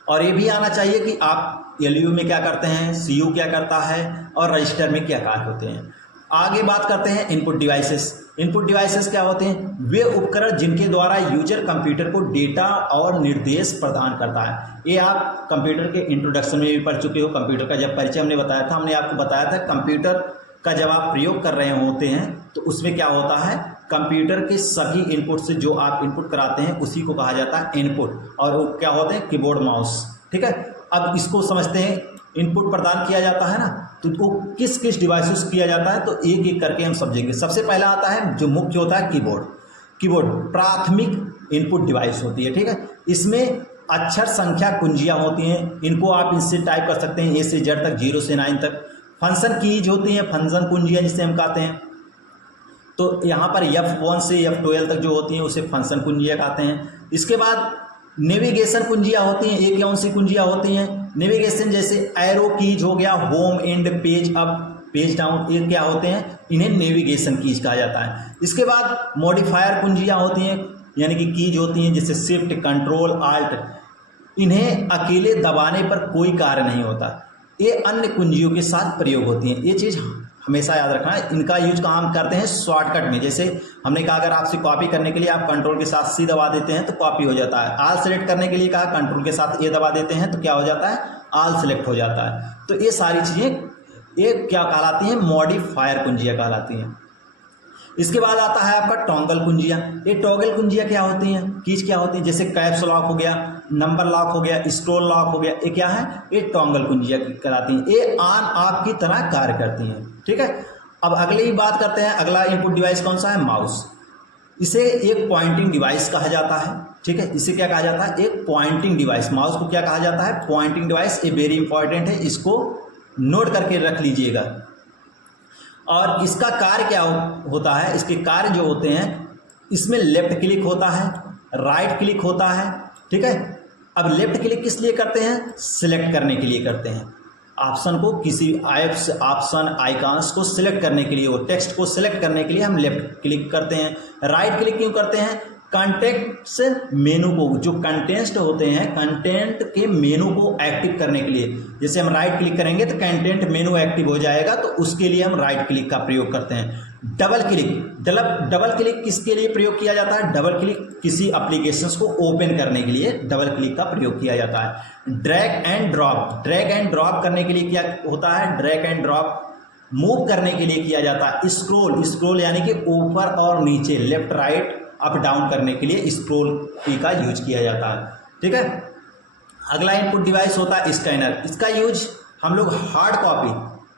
और ये भी आना चाहिए कि आप एलयू में क्या करते हैं, सीयू क्या करता है और रजिस्टर में क्या कार्य होते हैं। आगे बात करते हैं इनपुट डिवाइसेस। इनपुट डिवाइसेस क्या होते हैं, वे उपकरण जिनके द्वारा यूजर कंप्यूटर को डेटा और निर्देश प्रदान करता है। ये आप कंप्यूटर के इंट्रोडक्शन में भी पढ़ चुके हो। कंप्यूटर का जब परिचय हमने बताया था, हमने आपको बताया था कंप्यूटर का जब आप प्रयोग कर रहे होते हैं तो उसमें क्या होता है, कंप्यूटर के सभी इनपुट से जो आप इनपुट कराते हैं उसी को कहा जाता है इनपुट, और वो क्या होते हैं, कीबोर्ड माउस। ठीक है, अब इसको समझते हैं। इनपुट प्रदान किया जाता है ना, तो वो किस किस डिवाइसेस किया जाता है, तो एक एक करके हम समझेंगे। सबसे पहला आता है जो मुख्य होता है कीबोर्ड। कीबोर्ड प्राथमिक इनपुट डिवाइस होती है। ठीक है, इसमें अक्षर संख्या कुंजियाँ होती हैं, इनको आप इससे टाइप कर सकते हैं, ए से जेड तक, 0 से 9 तक। फंक्शन कीज होती हैं, फंक्शन कुंजियाँ जिसे हम कहते हैं। तो यहाँ पर F1 से F12 तक जो होती हैं उसे फंक्शन कुंजियाँ कहते हैं। इसके बाद नेविगेशन कुंजियाँ होती हैं, एक या उनसी कुंजियाँ होती हैं। नेविगेशन जैसे एरो कीज हो गया, home, and, page up, page down, ये क्या होते हैं, इन्हें नेविगेशन कीज कहा जाता है। इसके बाद मॉडिफायर कुंजियाँ होती हैं, यानी कि कीज होती हैं जैसे शिफ्ट, कंट्रोल, आल्ट। इन्हें अकेले दबाने पर कोई कार्य नहीं होता, ये अन्य कुंजियों के साथ प्रयोग होती हैं। ये चीज़ हमेशा याद रखना है। इनका यूज कहाँ हम करते हैं, शॉर्टकट में। जैसे हमने कहा अगर आपसे कॉपी करने के लिए आप कंट्रोल के साथ सी दबा देते हैं तो कॉपी हो जाता है। आल सेलेक्ट करने के लिए कहा कंट्रोल के साथ ए दबा देते हैं तो क्या हो जाता है, आल सेलेक्ट हो जाता है। तो ये सारी चीज़ें ये क्या कहलाती हैं, मॉडिफायर कुंजियाँ कहलाती हैं। इसके बाद आता है आपका टॉगल कुंजियाँ। ये टॉगल कुंजियाँ क्या होती हैं, कीज क्या होती हैं, जैसे कैप्स लॉक हो गया, नंबर लॉक हो गया, स्क्रॉल लॉक हो गया, ये क्या है, ये टॉगल कुंजियाँ कहलाती हैं। ये ऑन ऑफ की तरह कार्य करती हैं। ठीक है, अब अगले ही बात करते हैं। अगला इनपुट डिवाइस कौन सा है, माउस। इसे एक पॉइंटिंग डिवाइस कहा जाता है। ठीक है, इसे क्या कहा जाता है, एक पॉइंटिंग डिवाइस। माउस को क्या कहा जाता है, पॉइंटिंग डिवाइस। ये वेरी इंपॉर्टेंट है, इसको नोट करके रख लीजिएगा। और इसका कार्य क्या होता है, इसके कार्य जो होते हैं, इसमें लेफ्ट क्लिक होता है, राइट क्लिक होता है। ठीक है, अब लेफ्ट क्लिक किस लिए करते हैं, सिलेक्ट करने के लिए करते हैं। ऑप्शन को, किसी एप्स ऑप्शन आइकॉन्स को सिलेक्ट करने के लिए, वो टेक्स्ट को सिलेक्ट करने के लिए हम लेफ्ट क्लिक करते हैं। राइट क्लिक क्यों करते हैं, कंटेंट्स मेनू को, जो कंटेंट होते हैं, कंटेंट के मेनू को एक्टिव करने के लिए। जैसे हम राइट क्लिक करेंगे तो कंटेंट मेनू एक्टिव हो जाएगा, तो उसके लिए हम राइट क्लिक का प्रयोग करते हैं। डबल क्लिक किसके लिए प्रयोग किया जाता है, डबल क्लिक किसी एप्लीकेशंस को ओपन करने के लिए डबल क्लिक का प्रयोग किया जाता है। ड्रैग एंड ड्रॉप करने के लिए क्या होता है, ड्रैग एंड ड्रॉप मूव करने के लिए किया जाता है। स्क्रॉल यानी कि ऊपर और नीचे, लेफ्ट राइट अप डाउन करने के लिए स्क्रॉल की का यूज किया जाता है। ठीक है, अगला इनपुट डिवाइस होता है स्कैनर। इसका यूज हम लोग हार्ड कॉपी,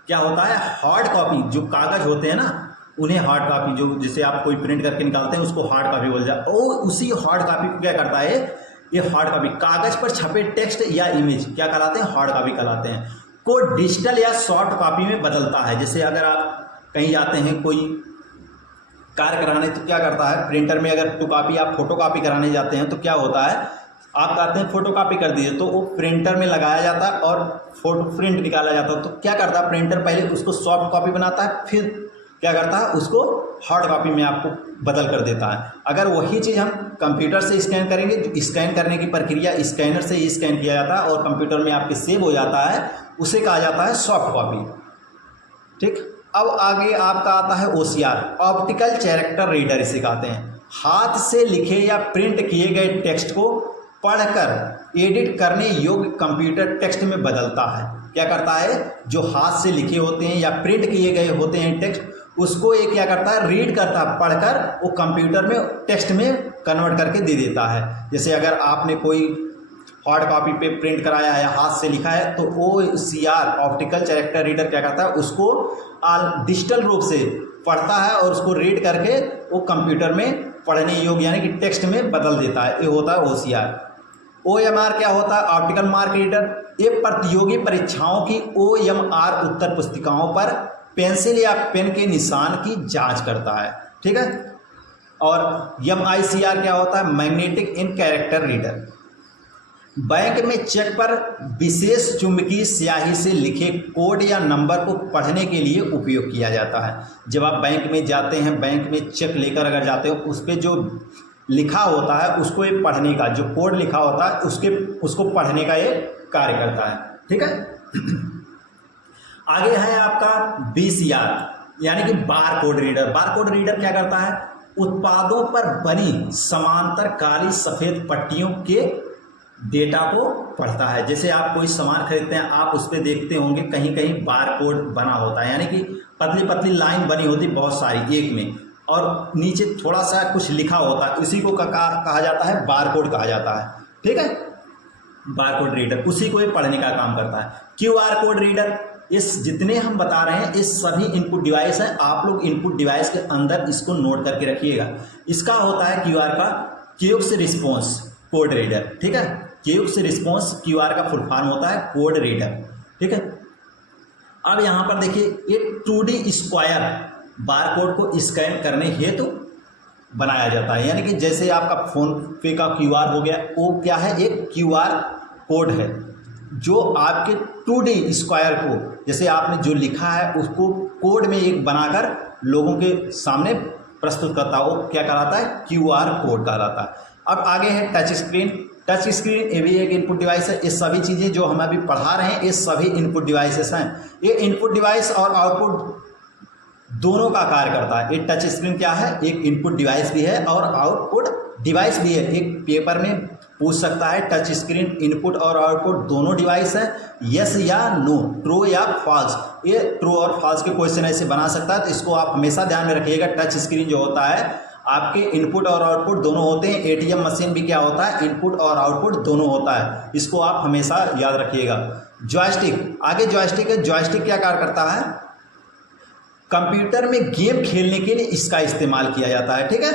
क्या होता है, हार्ड कॉपी, जो कागज होते हैं ना उन्हें हार्ड कॉपी, जो जिसे आप कोई प्रिंट करके निकालते हैं उसको हार्ड कॉपी बोल जाए। और उसी हार्ड कॉपी को क्या करता है, ये हार्ड कॉपी कागज पर छपे टेक्स्ट या इमेज क्या कहलाते हैं, हार्ड कॉपी कहलाते हैं, को डिजिटल या सॉफ्ट कॉपी में बदलता है। जैसे अगर आप कहीं जाते हैं कोई कार्य कराने तो क्या करता है, प्रिंटर में अगर कॉपी आप फोटो कॉपी कराने जाते हैं तो क्या होता है, आप कहते हैं फोटो कॉपी कर दीजिए, तो वो प्रिंटर में लगाया जाता है और फोटो प्रिंट निकाला जाता है। तो क्या करता है, प्रिंटर पहले उसको सॉफ्ट कॉपी बनाता है, फिर क्या करता है, उसको हार्ड कॉपी में आपको बदल कर देता है। अगर वही चीज़ हम कंप्यूटर से स्कैन करेंगे, तो स्कैन करने की प्रक्रिया स्कैनर से ही स्कैन किया जाता है और कंप्यूटर में आपके सेव हो जाता है, उसे कहा जाता है सॉफ्ट कॉपी। ठीक, अब आगे आपका आता है OCR, ऑप्टिकल कैरेक्टर रीडर इसे कहते हैं। हाथ से लिखे या प्रिंट किए गए टेक्स्ट को पढ़कर एडिट करने योग्य कंप्यूटर टेक्स्ट में बदलता है। क्या करता है, जो हाथ से लिखे होते हैं या प्रिंट किए गए होते हैं टेक्स्ट, उसको ये क्या करता है, रीड करता है, पढ़कर वो कंप्यूटर में टेक्स्ट में कन्वर्ट करके दे देता है। जैसे अगर आपने कोई हार्ड कॉपी पे प्रिंट कराया है या हाथ से लिखा है, तो OCR ऑप्टिकल कैरेक्टर रीडर क्या करता है, उसको डिजिटल रूप से पढ़ता है और उसको रीड करके वो कंप्यूटर में पढ़ने योग्य यानी कि टेक्स्ट में बदल देता है। ये होता है OCR। OMR क्या होता है, ऑप्टिकल मार्क रीडर। ये प्रतियोगी परीक्षाओं की OMR उत्तर पुस्तिकाओं पर पेंसिल या पेन के निशान की जांच करता है। ठीक है, और MICR क्या होता है, मैग्नेटिक इन कैरेक्टर रीडर। बैंक में चेक पर विशेष चुंबकीय स्याही से लिखे कोड या नंबर को पढ़ने के लिए उपयोग किया जाता है। जब आप बैंक में जाते हैं, बैंक में चेक लेकर अगर जाते हो, उस पर जो लिखा होता है उसको ये पढ़ने का, जो कोड लिखा होता है उसको पढ़ने का ये कार्य करता है। ठीक है। आगे है आपका BCR यानी कि bar code reader. Bar code reader क्या करता है? उत्पादों पर बनी समांतर काली सफेद पट्टियों के डेटा को पढ़ता है। जैसे आप कोई सामान खरीदते हैं, आप उस पर देखते होंगे कहीं कहीं बार कोड बना होता है, यानी कि पतली पतली लाइन बनी होती बहुत सारी एक में, और नीचे थोड़ा सा कुछ लिखा होता है, उसी को कहा जाता है बार कोड कहा जाता है। ठीक है, बार कोड रीडर उसी को पढ़ने का काम करता है। QR कोड रीडर, इस जितने हम बता रहे हैं इस सभी इनपुट डिवाइस है, आप लोग इनपुट डिवाइस के अंदर इसको नोट करके रखिएगा। इसका होता है QR का क्विक रिस्पॉन्स कोड रीडर। ठीक है, क्विक रिस्पॉन्स QR का फुल फॉर्म होता है कोड रीडर। ठीक है, अब यहाँ पर देखिए एक 2D स्क्वायर बार कोड को स्कैन करने हेतु बनाया जाता है, यानी कि जैसे आपका फोन पे का QR हो गया, वो क्या है? एक QR कोड है जो आपके 2D स्क्वायर को, जैसे आपने जो लिखा है उसको कोड में एक बनाकर लोगों के सामने प्रस्तुत करता है, वो क्या कहलाता है? QR कोड कहलाता है। अब आगे है टच स्क्रीन। टच स्क्रीन ये भी एक इनपुट डिवाइस है। ये सभी चीज़ें जो हम अभी पढ़ा रहे हैं ये सभी इनपुट डिवाइसेस हैं। ये इनपुट डिवाइस और आउटपुट दोनों का कार्य करता है। ये टच स्क्रीन क्या है? एक इनपुट डिवाइस भी है और आउटपुट डिवाइस भी है। एक पेपर में पूछ सकता है टच स्क्रीन इनपुट और आउटपुट दोनों डिवाइस है, यस या नो, ट्रू या फॉल्स। ये ट्रू और फॉल्स के क्वेश्चन ऐसे बना सकता है, तो इसको आप हमेशा ध्यान में रखिएगा। टच स्क्रीन जो होता है आपके इनपुट और आउटपुट दोनों होते हैं। ATM मशीन भी क्या होता है? इनपुट और आउटपुट दोनों होता है, इसको आप हमेशा याद रखिएगा। जॉयस्टिक, आगे जॉयस्टिक है। जॉयस्टिक क्या कार्य करता है? कंप्यूटर में गेम खेलने के लिए इसका इस्तेमाल किया जाता है। ठीक है,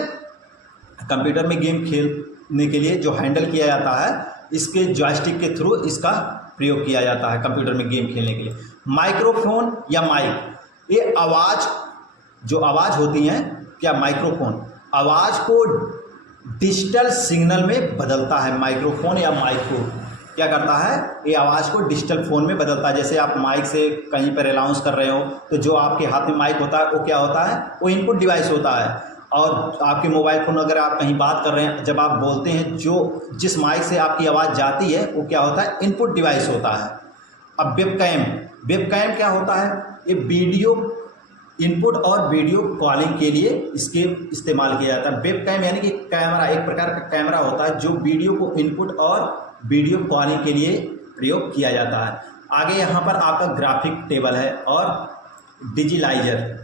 कंप्यूटर में गेम खेलने के लिए जो हैंडल किया जाता है, इसके जॉयस्टिक के थ्रू इसका प्रयोग किया जाता है कंप्यूटर में गेम खेलने के लिए। माइक्रोफोन या माइक, ये आवाज़, जो आवाज़ होती है क्या? माइक्रोफोन आवाज़ को डिजिटल सिग्नल में बदलता है। माइक्रोफोन या माइक को क्या करता है? ये आवाज़ को डिजिटल फोन में बदलता है। जैसे आप माइक से कहीं पर अनाउंस कर रहे हो, तो जो आपके हाथ में माइक होता है वो क्या होता है? वो इनपुट डिवाइस होता है। और आपके मोबाइल फ़ोन अगर आप कहीं बात कर रहे हैं, जब आप बोलते हैं, जो जिस माइक से आपकी आवाज़ जाती है वो क्या होता है? इनपुट डिवाइस होता है। अब वेबकैम, वेबकैम क्या होता है? ये वीडियो इनपुट और वीडियो कॉलिंग के लिए इसके इस्तेमाल किया जाता है। वेबकैम यानी कि कैमरा, एक प्रकार का कैमरा होता है जो वीडियो को इनपुट और वीडियो कॉलिंग के लिए प्रयोग किया जाता है। आगे यहाँ पर आपका ग्राफिक टेबल है और डिजिटाइजर।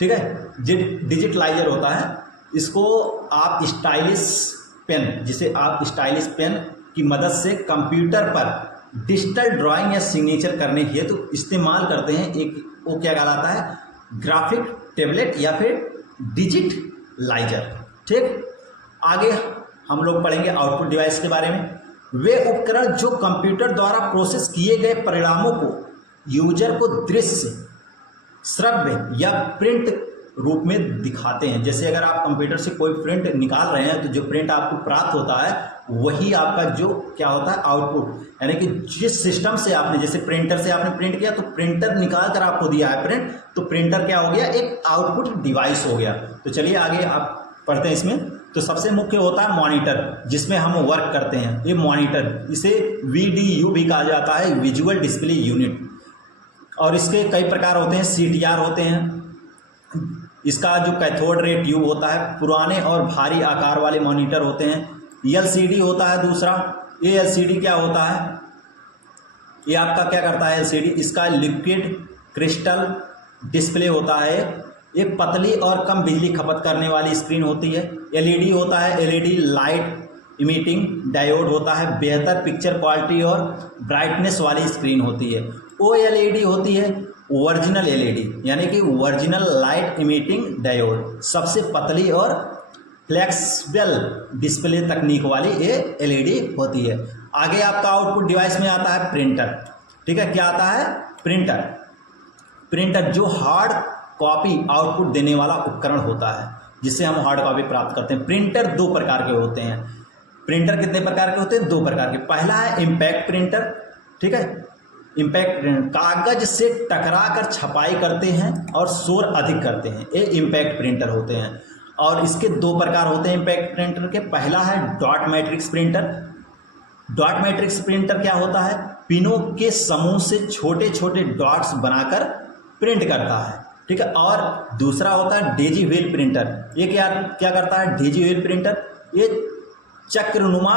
ठीक है, डिजिटलाइजर होता है, इसको आप स्टाइलिश पेन, जिसे आप स्टाइलिश पेन की मदद से कंप्यूटर पर डिजिटल ड्राइंग या सिग्नेचर करने हेतु इस्तेमाल करते हैं। एक वो क्या कहलाता है? ग्राफिक टेबलेट या फिर डिजिटलाइजर। ठीक, आगे हम लोग पढ़ेंगे आउटपुट डिवाइस के बारे में। वे उपकरण जो कंप्यूटर द्वारा प्रोसेस किए गए परिणामों को यूजर को दृश्य, श्रव्य या प्रिंट रूप में दिखाते हैं। जैसे अगर आप कंप्यूटर से कोई प्रिंट निकाल रहे हैं, तो जो प्रिंट आपको प्राप्त होता है वही आपका जो क्या होता है? आउटपुट, यानी कि जिस सिस्टम से आपने, जैसे प्रिंटर से आपने प्रिंट किया तो प्रिंटर निकाल कर आपको दिया है प्रिंट, तो प्रिंटर क्या हो गया? एक आउटपुट डिवाइस हो गया। तो चलिए आगे आप पढ़ते हैं इसमें। तो सबसे मुख्य होता है मॉनिटर, जिसमें हम वर्क करते हैं। ये मॉनिटर, इसे VDU भी कहा जाता है, विजुअल डिस्प्ले यूनिट। और इसके कई प्रकार होते हैं। CTR होते हैं, इसका जो कैथोड रे ट्यूब होता है, पुराने और भारी आकार वाले मॉनिटर होते हैं। LCD होता है दूसरा। ये LCD क्या होता है? ये आपका क्या करता है? LCD, इसका लिक्विड क्रिस्टल डिस्प्ले होता है। ये पतली और कम बिजली खपत करने वाली स्क्रीन होती है। LED होता है, LED लाइट इमिटिंग डायोड होता है, बेहतर पिक्चर क्वालिटी और ब्राइटनेस वाली स्क्रीन होती है। OLED होती है, ओरिजिनल LED, यानी कि ओरिजिनल लाइट इमिटिंग डायोड, सबसे पतली और फ्लेक्सिबल डिस्प्ले तकनीक वाली ये LED होती है। आगे आपका आउटपुट डिवाइस में आता है प्रिंटर। ठीक है, क्या आता है? प्रिंटर। प्रिंटर जो हार्ड कॉपी आउटपुट देने वाला उपकरण होता है, जिससे हम हार्ड कॉपी प्राप्त करते हैं। प्रिंटर दो प्रकार के होते हैं। प्रिंटर कितने प्रकार के होते हैं? दो प्रकार के। पहला है इम्पैक्ट प्रिंटर। ठीक है, इम्पैक्ट प्रिंटर कागज से टकराकर छपाई करते हैं और शोर अधिक करते हैं, ये इम्पैक्ट प्रिंटर होते हैं। और इसके दो प्रकार होते हैं इम्पैक्ट प्रिंटर के। पहला है dot matrix printer. Dot matrix printer क्या होता है? पिनों के समूह से छोटे छोटे डॉट्स बनाकर प्रिंट करता है, ठीक है। और दूसरा होता है डेजी व्हील प्रिंटर। ये क्या क्या करता है डेजी व्हील प्रिंटर? ये चक्रनुमा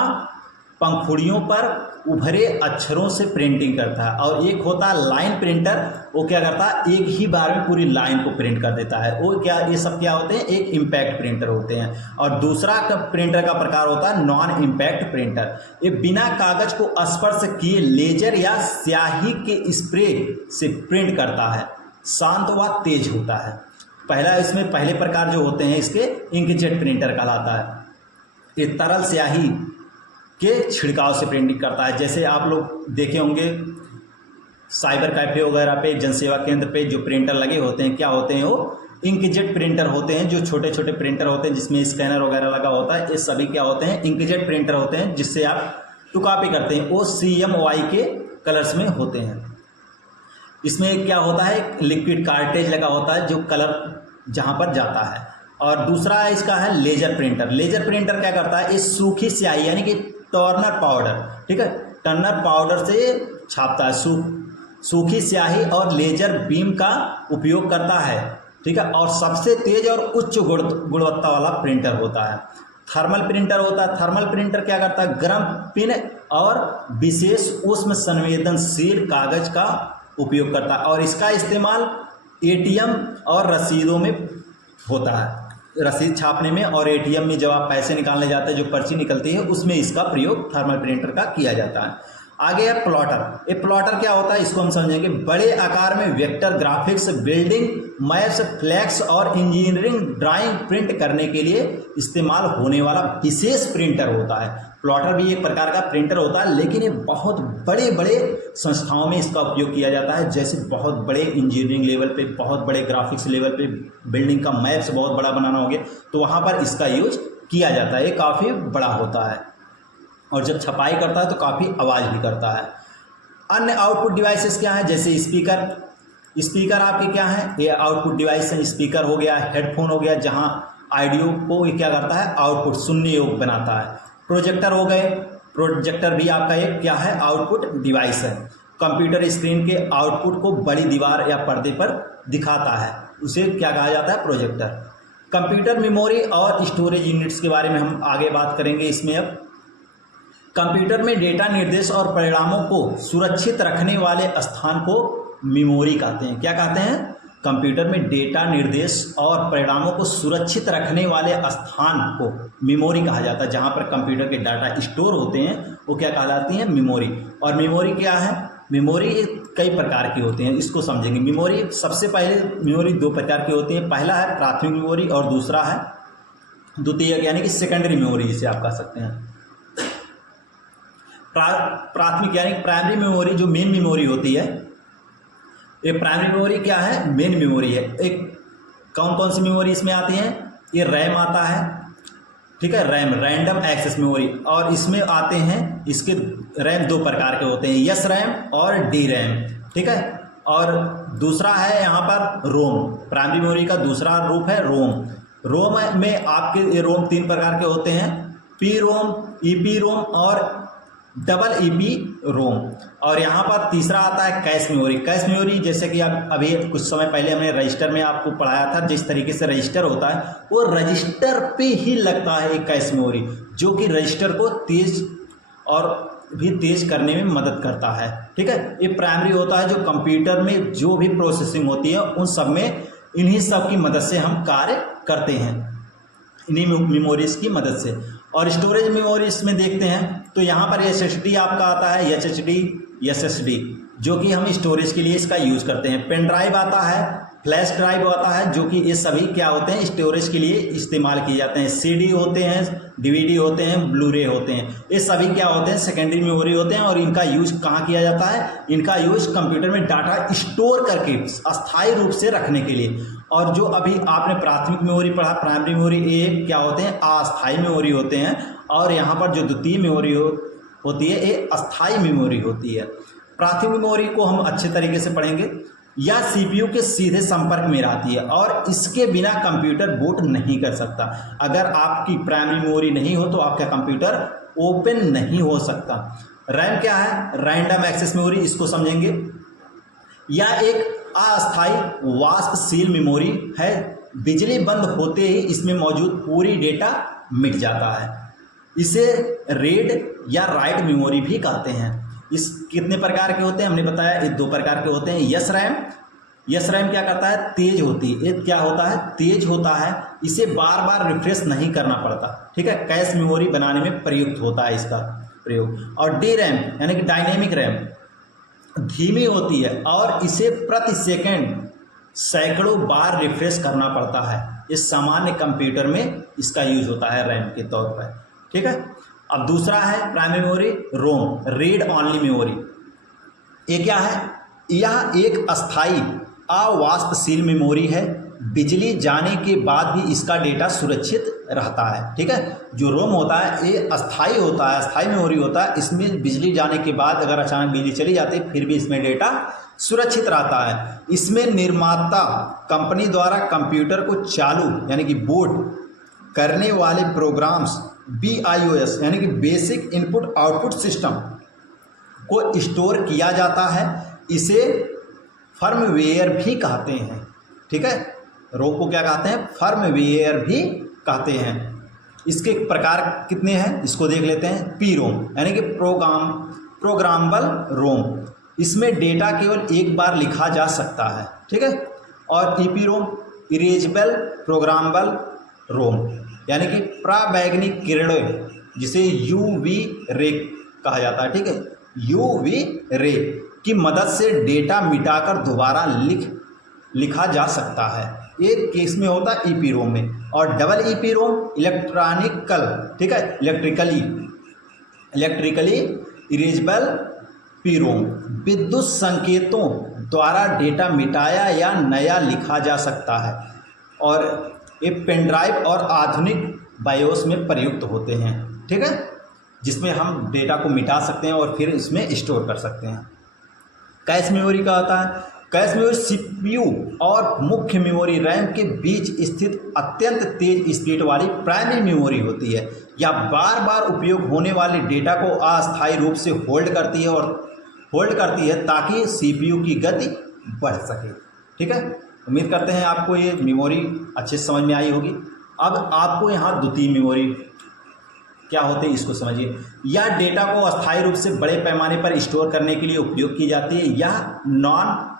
पंखुड़ियों पर उभरे अक्षरों से प्रिंटिंग करता है। और एक होता है लाइन प्रिंटर, वो क्या करता है एक ही बार में पूरी लाइन को प्रिंट कर देता है। वो क्या, ये सब क्या होते हैं, एक इम्पैक्ट प्रिंटर होते हैं। और दूसरा प्रिंटर का प्रकार होता है नॉन इम्पैक्ट प्रिंटर। ये बिना कागज को स्पर्श किए लेजर या स्याही के स्प्रे से प्रिंट करता है, शांत व तेज होता है। इसमें पहले प्रकार जो होते हैं इसके इंकजेट प्रिंटर कहलाता है। ये तरल स्याही के छिड़काव से प्रिंटिंग करता है। जैसे आप लोग देखे होंगे साइबर कैफे वगैरह पे, जनसेवा केंद्र पे जो प्रिंटर लगे होते हैं, क्या होते हैं वो इंकजेट प्रिंटर होते हैं। जो छोटे छोटे प्रिंटर होते हैं जिसमें स्कैनर वगैरह लगा होता है, ये सभी क्या होते हैं इंकजेट प्रिंटर होते हैं, जिससे आप टू कॉपी करते हैं। वो CMYK के कलर्स में होते हैं। इसमें क्या होता है लिक्विड कार्टेज लगा होता है जो कलर जहाँ पर जाता है। और दूसरा इसका है लेजर प्रिंटर। लेजर प्रिंटर क्या करता है, इस सूखी स्याही यानी कि टर्नर पाउडर, ठीक है, टर्नर पाउडर से छापता है। सूखी स्याही और लेजर बीम का उपयोग करता है, ठीक है। और सबसे तेज और उच्च गुणवत्ता वाला प्रिंटर होता है थर्मल प्रिंटर होता है। थर्मल प्रिंटर क्या करता है गर्म पिन और विशेष उष्ण संवेदनशील कागज का उपयोग करता है। और इसका इस्तेमाल ATM और रसीदों में होता है, रसीद छापने में। और ATM में जब आप पैसे निकालने जाते हैं, जो पर्ची निकलती है, उसमें इसका प्रयोग थर्मल प्रिंटर का किया जाता है। आगे है प्लॉटर। ये प्लॉटर क्या होता है इसको हम समझेंगे। बड़े आकार में vector graphics, building maps, flex और इंजीनियरिंग ड्राइंग प्रिंट करने के लिए इस्तेमाल होने वाला विशेष प्रिंटर होता है। प्लॉटर भी एक प्रकार का प्रिंटर होता है, लेकिन ये बहुत बड़े बड़े संस्थाओं में इसका उपयोग किया जाता है। जैसे बहुत बड़े इंजीनियरिंग लेवल पे, बहुत बड़े ग्राफिक्स लेवल पे, बिल्डिंग का मैप्स बहुत बड़ा बनाना हो गया तो वहाँ पर इसका यूज किया जाता है। ये काफ़ी बड़ा होता है और जब छपाई करता है तो काफ़ी आवाज़ भी करता है। अन्य आउटपुट डिवाइसेस क्या हैं, जैसे स्पीकर आपके क्या हैं, ये आउटपुट डिवाइस है। स्पीकर हो गया, हेडफोन हो गया, जहाँ ऑडियो को ये क्या करता है आउटपुट सुनने योग्य बनाता है। प्रोजेक्टर हो गए, प्रोजेक्टर भी आपका एक क्या है आउटपुट डिवाइस है। कंप्यूटर स्क्रीन के आउटपुट को बड़ी दीवार या पर्दे पर दिखाता है, उसे क्या कहा जाता है प्रोजेक्टर। कंप्यूटर मेमोरी और स्टोरेज यूनिट्स के बारे में हम आगे बात करेंगे। इसमें अब कंप्यूटर में डेटा निर्देश और परिणामों को सुरक्षित रखने वाले स्थान को मेमोरी कहते हैं। क्या कहते हैं, कंप्यूटर में डेटा निर्देश और परिणामों को सुरक्षित रखने वाले स्थान को मेमोरी कहा जाता है। जहां पर कंप्यूटर के डाटा स्टोर होते हैं वो क्या कहलाती हैं मेमोरी। और मेमोरी क्या है, मेमोरी कई प्रकार की होती हैं, इसको समझेंगे। मेमोरी सबसे पहले मेमोरी दो प्रकार की होती है। पहला है प्राथमिक मेमोरी और दूसरा है द्वितीयक यानी कि सेकेंडरी मेमोरी जिसे आप कह सकते हैं। प्राथमिक यानी प्राइमरी मेमोरी जो मेन मेमोरी होती है, ये प्राइमरी मेमोरी क्या है मेन मेमोरी है। एक कौन कौन सी मेमोरी इसमें आती है, ये रैम आता है, ठीक है, रैम रैंडम एक्सेस मेमोरी। और इसमें आते हैं इसके रैम दो प्रकार के होते हैं, एस रैम और डी रैम, ठीक है। और दूसरा है यहाँ पर रोम। प्राइमरी मेमोरी का दूसरा रूप है रोम। रोम में आपके ये रोम तीन प्रकार के होते हैं, पी रोम, ईपी रोम और डबल ईपी रोम। और यहाँ पर तीसरा आता है कैश मेमोरी। कैश मेमोरी जैसे कि अब अभी कुछ समय पहले हमने रजिस्टर में आपको पढ़ाया था, जिस तरीके से रजिस्टर होता है वो रजिस्टर पे ही लगता है एक कैश मेमोरी, जो कि रजिस्टर को तेज और भी तेज करने में मदद करता है, ठीक है। ये प्राइमरी होता है जो कंप्यूटर में जो भी प्रोसेसिंग होती है उन सब में इन्हीं सब की मदद से हम कार्य करते हैं, इन्हीं मेमोरीज की मदद से। और स्टोरेज मेमोरीज में देखते हैं तो यहाँ पर SSD आपका आता है, HDD, SSD, जो कि हम स्टोरेज के लिए इसका यूज़ करते हैं। पेन ड्राइव आता है, फ्लैश ड्राइव आता है, जो कि ये सभी क्या होते हैं स्टोरेज के लिए इस्तेमाल किए जाते हैं। CD होते हैं, DVD होते हैं, ब्लूरे होते हैं, ये सभी क्या होते हैं सेकेंडरी मेमोरी होते हैं। और इनका यूज कहाँ किया जाता है, इनका यूज कंप्यूटर में डाटा स्टोर करके अस्थायी रूप से रखने के लिए। और जो अभी आपने प्राथमिक मेमोरी पढ़ा, प्राइमरी मेमोरी, ये क्या होते हैं अस्थायी मेमोरी होते हैं। और यहाँ पर जो द्वितीय मेमोरी होती है ये अस्थायी मेमोरी होती है। प्राथमिक मेमोरी को हम अच्छे तरीके से पढ़ेंगे। या सीपीयू के सीधे संपर्क में रहती है और इसके बिना कंप्यूटर बूट नहीं कर सकता। अगर आपकी प्राइमरी मेमोरी नहीं हो तो आपका कंप्यूटर ओपन नहीं हो सकता। रैम क्या है? रैंडम एक्सेस मेमोरी, इसको समझेंगे। या एक अस्थायी वाष्पशील मेमोरी है, बिजली बंद होते ही इसमें मौजूद पूरी डेटा मिट जाता है। इसे रीड या राइट मेमोरी भी कहते हैं। इस कितने प्रकार के होते हैं हमने बताया, ये 2 प्रकार के होते हैं। यस रैम क्या करता है? तेज होती है। ये क्या होता है? तेज होता है। इसे बार बार रिफ्रेश नहीं करना पड़ता, ठीक है। कैश मेमोरी बनाने में प्रयुक्त होता है इसका प्रयोग। और डी रैम यानी कि डायनेमिक रैम धीमी होती है और इसे प्रति सेकंड सैकड़ों बार रिफ्रेश करना पड़ता है। इस सामान्य कंप्यूटर में इसका यूज होता है रैम के तौर पर, ठीक है। अब दूसरा है प्राइमरी मेमोरी, रोम, रीड ऑनली मेमोरी। ये क्या है? यह एक अस्थायी अवाष्पशील मेमोरी है। बिजली जाने के बाद भी इसका डेटा सुरक्षित रहता है, ठीक है। जो रोम होता है ये अस्थायी होता है, अस्थायी मेमोरी होता है। इसमें बिजली जाने के बाद अगर अचानक बिजली चली जाती है फिर भी इसमें डेटा सुरक्षित रहता है। इसमें निर्माता कंपनी द्वारा कंप्यूटर को चालू यानी कि बूट करने वाले प्रोग्राम्स BIOS यानी कि बेसिक इनपुट आउटपुट सिस्टम को स्टोर किया जाता है। इसे फर्मवेयर भी कहते हैं, ठीक है। रोम को क्या कहते हैं? फर्मवेयर भी कहते हैं। इसके प्रकार कितने हैं इसको देख लेते हैं। पी रोम यानी कि प्रोग्रामेबल रोम, इसमें डेटा केवल एक बार लिखा जा सकता है, ठीक है। और ईपी रोम इरेजेबल प्रोग्रामेबल रोम यानी कि प्रावैग्निक किरणों, जिसे UV रे कहा जाता है, ठीक है। UV रे की मदद से डेटा मिटाकर दोबारा लिखा जा सकता है। एक केस में होता है ईपी रोम में। और डबल ईपी रोम इलेक्ट्रॉनिकल, ठीक है, इलेक्ट्रिकली इरेजेबल पी रोम, विद्युत संकेतों द्वारा डेटा मिटाया या नया लिखा जा सकता है। और ये पेन ड्राइव और आधुनिक बायोस में प्रयुक्त होते हैं, ठीक है, जिसमें हम डेटा को मिटा सकते हैं और फिर इसमें स्टोर कर सकते हैं। कैश मेमोरी का होता है। कैश मेमोरी सीपीयू और मुख्य मेमोरी रैम के बीच स्थित अत्यंत तेज स्पीड वाली प्राइमरी मेमोरी होती है। यह बार बार उपयोग होने वाले डेटा को अस्थायी रूप से होल्ड करती है ताकि सीपीयू की गति बढ़ सके, ठीक है। उम्मीद करते हैं आपको ये मेमोरी अच्छे से समझ में आई होगी। अब आपको यहाँ द्वितीय मेमोरी क्या होते हैं इसको समझिए। यह डेटा को अस्थायी रूप से बड़े पैमाने पर स्टोर करने के लिए उपयोग की जाती है। यह नॉन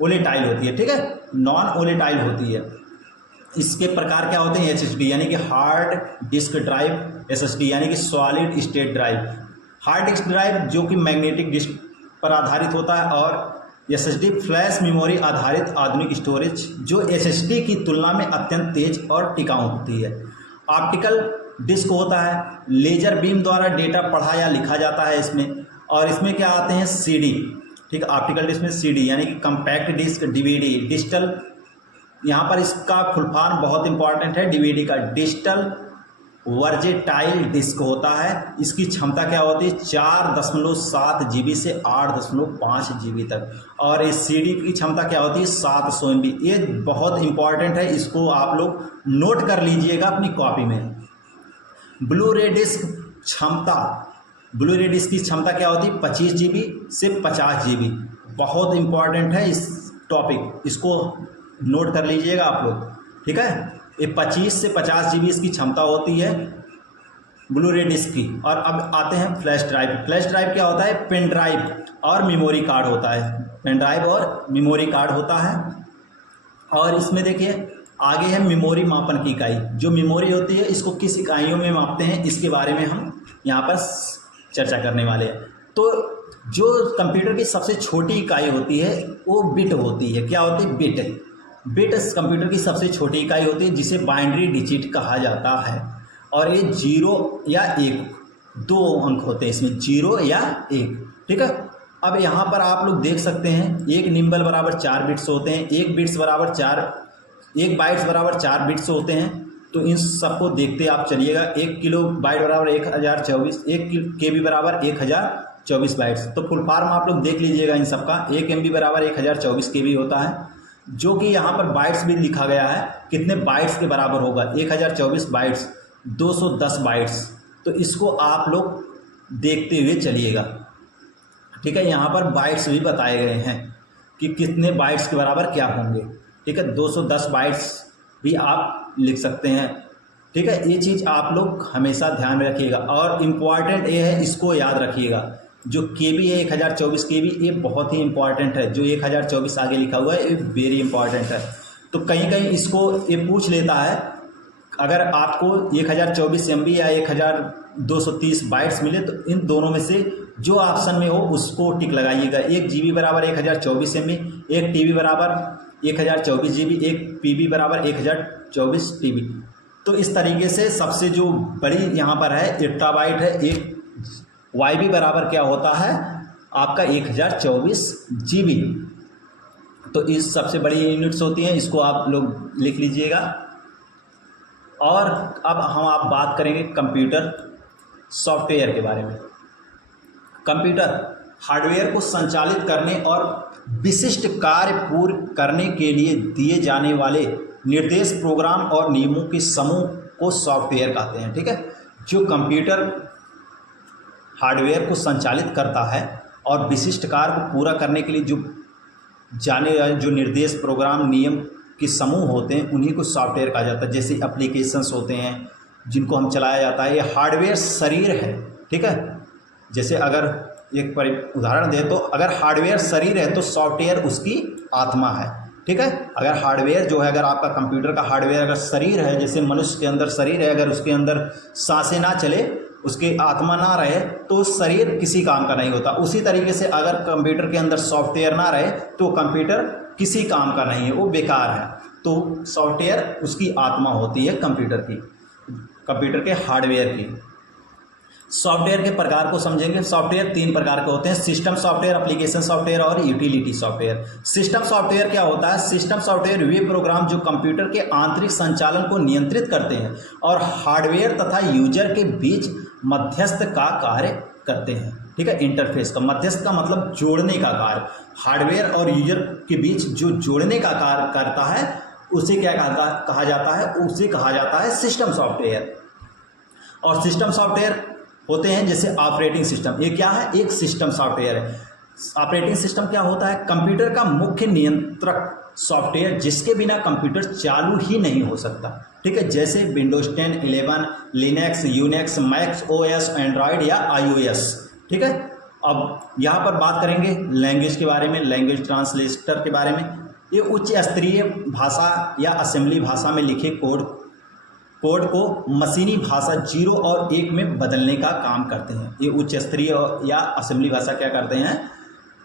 वोलेटाइल होती है, ठीक है, नॉन वोलेटाइल होती है। इसके प्रकार क्या होते हैं? SSD यानी कि हार्ड डिस्क ड्राइव, SSD यानी कि solid state drive. Hard disk drive जो कि मैग्नेटिक डिस्क पर आधारित होता है, और SSD फ्लैश मेमोरी आधारित आधुनिक स्टोरेज जो SSD की तुलना में अत्यंत तेज और टिकाऊ होती है। ऑप्टिकल डिस्क होता है, लेजर बीम द्वारा डेटा पढ़ा या लिखा जाता है इसमें। और इसमें क्या आते हैं? CD, ठीक है। ऑप्टिकल डिस्क में CD यानी कि कंपैक्ट डिस्क, DVD, डिजिटल, यहाँ पर इसका फुल फॉर्म बहुत इंपॉर्टेंट है। DVD का डिजिटल वर्जेटाइल डिस्क होता है। इसकी क्षमता क्या होती है? 4.7 GB से 8.5 GB तक। और इस CD की क्षमता क्या होती है? 700 MB। ये बहुत इंपॉर्टेंट है, इसको आप लोग नोट कर लीजिएगा अपनी कॉपी में। ब्लू रे डिस्क की क्षमता क्या होती है? 25 GB से 50 GB। बहुत इंपॉर्टेंट है इस टॉपिक, इसको नोट कर लीजिएगा आप लोग, ठीक है। ये 25 से 50 GB इसकी क्षमता होती है ब्लू रे डिस्क की। और अब आते हैं फ्लैश ड्राइव। फ्लैश ड्राइव क्या होता है? पेन ड्राइव और मेमोरी कार्ड होता है। पेन ड्राइव और मेमोरी कार्ड होता है। और इसमें देखिए आगे है मेमोरी मापन की इकाई। जो मेमोरी होती है इसको किस इकाइयों में मापते हैं इसके बारे में हम यहाँ पर चर्चा करने वाले हैं। तो जो कंप्यूटर की सबसे छोटी इकाई होती है वो बिट होती है। क्या होती है? बिट कंप्यूटर की सबसे छोटी इकाई होती है जिसे बाइनरी डिजिट कहा जाता है। और ये 0 या 1, 2 अंक होते हैं इसमें, 0 या 1, ठीक है। अब यहाँ पर आप लोग देख सकते हैं एक निम्बल बराबर 4 बिट्स होते हैं, 1 बाइट्स बराबर 4 बिट्स होते हैं। तो इन सबको देखते आप चलिएगा। 1 किलो बाइट बराबर 1024, 1 KB बराबर 1000 24 बाइट्स। तो फुल फॉर्म आप लोग देख लीजिएगा इन सब का। 1 MB बराबर 1024 KB होता है, जो कि यहाँ पर बाइट्स भी लिखा गया है कितने बाइट्स के बराबर होगा। 1024 बाइट्स 210 बाइट्स। तो इसको आप लोग देखते हुए चलिएगा, ठीक है। यहाँ पर बाइट्स भी बताए गए हैं कि कितने बाइट्स के बराबर क्या होंगे, ठीक है। 210 बाइट्स भी आप लिख सकते हैं, ठीक है। ये चीज़ आप लोग हमेशा ध्यान में रखिएगा। और इम्पॉर्टेंट ये है, इसको याद रखिएगा, जो KB है 1024 KB, ये बहुत ही इंपॉर्टेंट है। जो 1024 आगे लिखा हुआ है ये वेरी इंपॉर्टेंट है। तो कहीं कहीं इसको ये पूछ लेता है, अगर आपको 1024 MB या 1230 बाइट्स मिले तो इन दोनों में से जो ऑप्शन में हो उसको टिक लगाइएगा। 1 GB बराबर 1024 MB, 1 TB बराबर 1024 GB, 1 PB बराबर 1024 TB। तो इस तरीके से सबसे जो बड़ी यहाँ पर है एक्टाबाइट है। एक YB बराबर क्या होता है आपका 1024 GB। तो इस सबसे बड़ी यूनिट्स होती हैं, इसको आप लोग लिख लीजिएगा। और अब आप बात करेंगे कंप्यूटर सॉफ्टवेयर के बारे में। कंप्यूटर हार्डवेयर को संचालित करने और विशिष्ट कार्य पूर्ण करने के लिए दिए जाने वाले निर्देश, प्रोग्राम और नियमों के समूह को सॉफ्टवेयर कहते हैं, ठीक है। जो कंप्यूटर हार्डवेयर को संचालित करता है और विशिष्ट कार्य को पूरा करने के लिए जो निर्देश, प्रोग्राम, नियम के समूह होते हैं उन्हीं को सॉफ्टवेयर कहा जाता है। जैसे एप्लीकेशंस होते हैं जिनको हम चलाया जाता है, ये हार्डवेयर शरीर है, ठीक है। जैसे अगर एक उदाहरण दें तो अगर हार्डवेयर शरीर है तो सॉफ्टवेयर उसकी आत्मा है, ठीक है। अगर हार्डवेयर जो है, अगर आपका कंप्यूटर का हार्डवेयर अगर शरीर है, जैसे मनुष्य के अंदर शरीर है, अगर उसके अंदर सांसें ना चले, उसकी आत्मा ना रहे तो शरीर किसी काम का नहीं होता। उसी तरीके से अगर कंप्यूटर के अंदर सॉफ्टवेयर ना रहे तो कंप्यूटर किसी काम का नहीं है, वो बेकार है। तो सॉफ्टवेयर उसकी आत्मा होती है कंप्यूटर की, कंप्यूटर के हार्डवेयर की। सॉफ्टवेयर के प्रकार को समझेंगे। सॉफ्टवेयर 3 प्रकार के होते हैं, सिस्टम सॉफ्टवेयर, एप्लीकेशन सॉफ्टवेयर और यूटिलिटी सॉफ्टवेयर। सिस्टम सॉफ्टवेयर क्या होता है? सिस्टम सॉफ्टवेयर वे प्रोग्राम जो कंप्यूटर के आंतरिक संचालन को नियंत्रित करते हैं और हार्डवेयर तथा यूजर के बीच मध्यस्थ का कार्य करते हैं, ठीक है। इंटरफेस का, मध्यस्थ का मतलब जोड़ने का कार्य। हार्डवेयर और यूजर के बीच जो जोड़ने का कार्य करता है उसे क्या कहा जाता है? उसे कहा जाता है सिस्टम सॉफ्टवेयर। और सिस्टम सॉफ्टवेयर होते हैं जैसे ऑपरेटिंग सिस्टम। ये क्या है? एक सिस्टम सॉफ्टवेयर है। ऑपरेटिंग सिस्टम क्या होता है? कंप्यूटर का मुख्य नियंत्रक सॉफ्टवेयर जिसके बिना कंप्यूटर चालू ही नहीं हो सकता, ठीक है। जैसे Windows 10, 11, Linux, Unix, Mac OS, Android या iOS, ठीक है। अब यहाँ पर बात करेंगे लैंग्वेज के बारे में, लैंग्वेज ट्रांसलेटर के बारे में। ये उच्च स्तरीय भाषा या असेंबली भाषा में लिखे कोड को मशीनी भाषा 0 और 1 में बदलने का काम करते हैं। ये उच्च स्तरीय या असेंबली भाषा क्या करते हैं?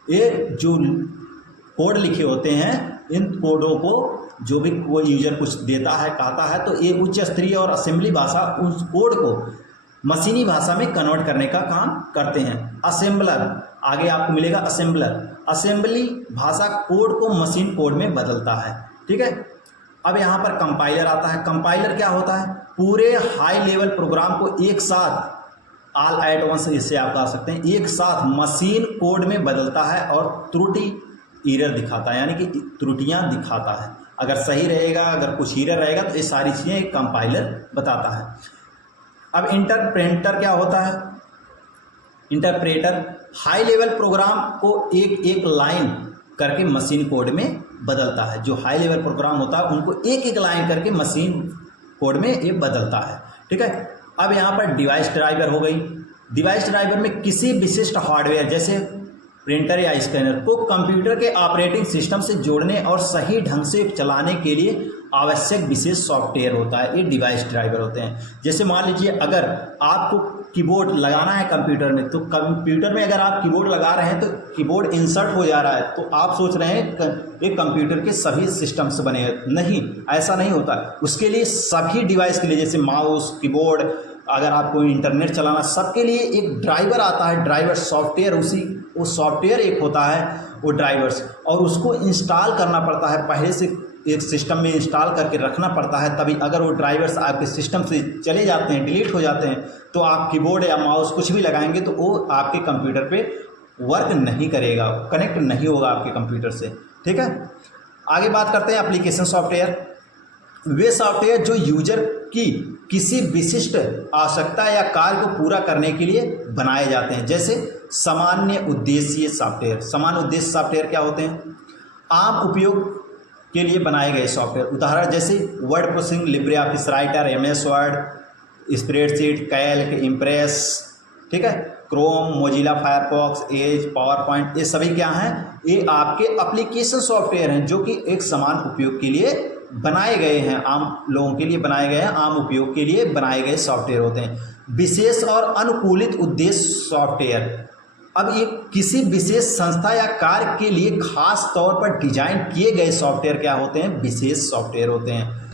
ये जो कोड लिखे होते हैं, इन कोडों को जो भी कोई यूजर कुछ देता है, कहता है, तो ये उच्च स्तरीय और असेंबली भाषा उस कोड को मशीनी भाषा में कन्वर्ट करने का काम करते हैं। असेंबलर, आगे आपको मिलेगा असेंबलर। असेंबली भाषा कोड को मशीन कोड में बदलता है, ठीक है। अब यहाँ पर कंपाइलर आता है। कंपाइलर क्या होता है? पूरे हाई लेवल प्रोग्राम को एक साथ, ऑल एट वंस इसे आप कह सकते हैं, एक साथ मशीन कोड में बदलता है और त्रुटि एरर दिखाता है, यानी कि त्रुटियां दिखाता है। अगर सही रहेगा, अगर कुछ एरर रहेगा तो ये सारी चीज़ें एक कंपाइलर बताता है। अब इंटरप्रेटर क्या होता है? इंटरप्रेटर हाई लेवल प्रोग्राम को एक एक लाइन करके मशीन कोड में बदलता है। जो हाई लेवल प्रोग्राम होता है उनको एक एक लाइन करके मशीन कोड में ये बदलता है, ठीक है। अब यहाँ पर डिवाइस ड्राइवर हो गई। डिवाइस ड्राइवर में किसी विशिष्ट हार्डवेयर जैसे प्रिंटर या स्कैनर को कंप्यूटर के ऑपरेटिंग सिस्टम से जोड़ने और सही ढंग से चलाने के लिए आवश्यक विशेष सॉफ्टवेयर होता है। ये डिवाइस ड्राइवर होते हैं। जैसे मान लीजिए अगर आपको कीबोर्ड लगाना है कंप्यूटर में, तो कंप्यूटर में अगर आप कीबोर्ड लगा रहे हैं तो कीबोर्ड इंसर्ट हो जा रहा है, तो आप सोच रहे हैं ये कंप्यूटर के सभी सिस्टम से बने हैं। नहीं, ऐसा नहीं होता। उसके लिए सभी डिवाइस के लिए, जैसे माउस, कीबोर्ड, अगर आपको इंटरनेट चलाना, सबके लिए एक ड्राइवर आता है, ड्राइवर सॉफ्टवेयर। वो सॉफ्टवेयर एक होता है वो ड्राइवर्स, और उसको इंस्टॉल करना पड़ता है। पहले से एक सिस्टम में इंस्टॉल करके रखना पड़ता है, तभी अगर वो ड्राइवर्स आपके सिस्टम से चले जाते हैं, डिलीट हो जाते हैं, तो आप कीबोर्ड या माउस कुछ भी लगाएंगे तो वो आपके कंप्यूटर पे वर्क नहीं करेगा, कनेक्ट नहीं होगा आपके कंप्यूटर से। ठीक है, आगे बात करते हैं एप्लीकेशन सॉफ्टवेयर। वे सॉफ्टवेयर जो यूजर की किसी विशिष्ट आवश्यकता या कार्य को पूरा करने के लिए बनाए जाते हैं, जैसे सामान्य उद्देश्य सॉफ्टवेयर। सामान्य उद्देश्य सॉफ्टवेयर क्या होते हैं? आम उपयोग के लिए बनाए गए सॉफ्टवेयर। उदाहरण जैसे word processing, Libre Office Writer, MS Word, spreadsheet, Calc, Impress, ठीक है, Chrome, Mozilla Firefox, Edge, PowerPoint, ये सभी क्या हैं? ये आपके एप्लीकेशन सॉफ्टवेयर हैं जो कि एक समान उपयोग के लिए बनाए गए हैं, आम लोगों के लिए बनाए गए हैं, आम उपयोग के लिए बनाए गए सॉफ्टवेयर होते हैं। विशेष और अनुकूलित उद्देश्य सॉफ्टवेयर। अब ये किसी विशेष संस्था या कार्य के लिए खास तौर पर डिजाइन किए गए सॉफ्टवेयर क्या होते हैं? विशेष सॉफ्टवेयर होते हैं।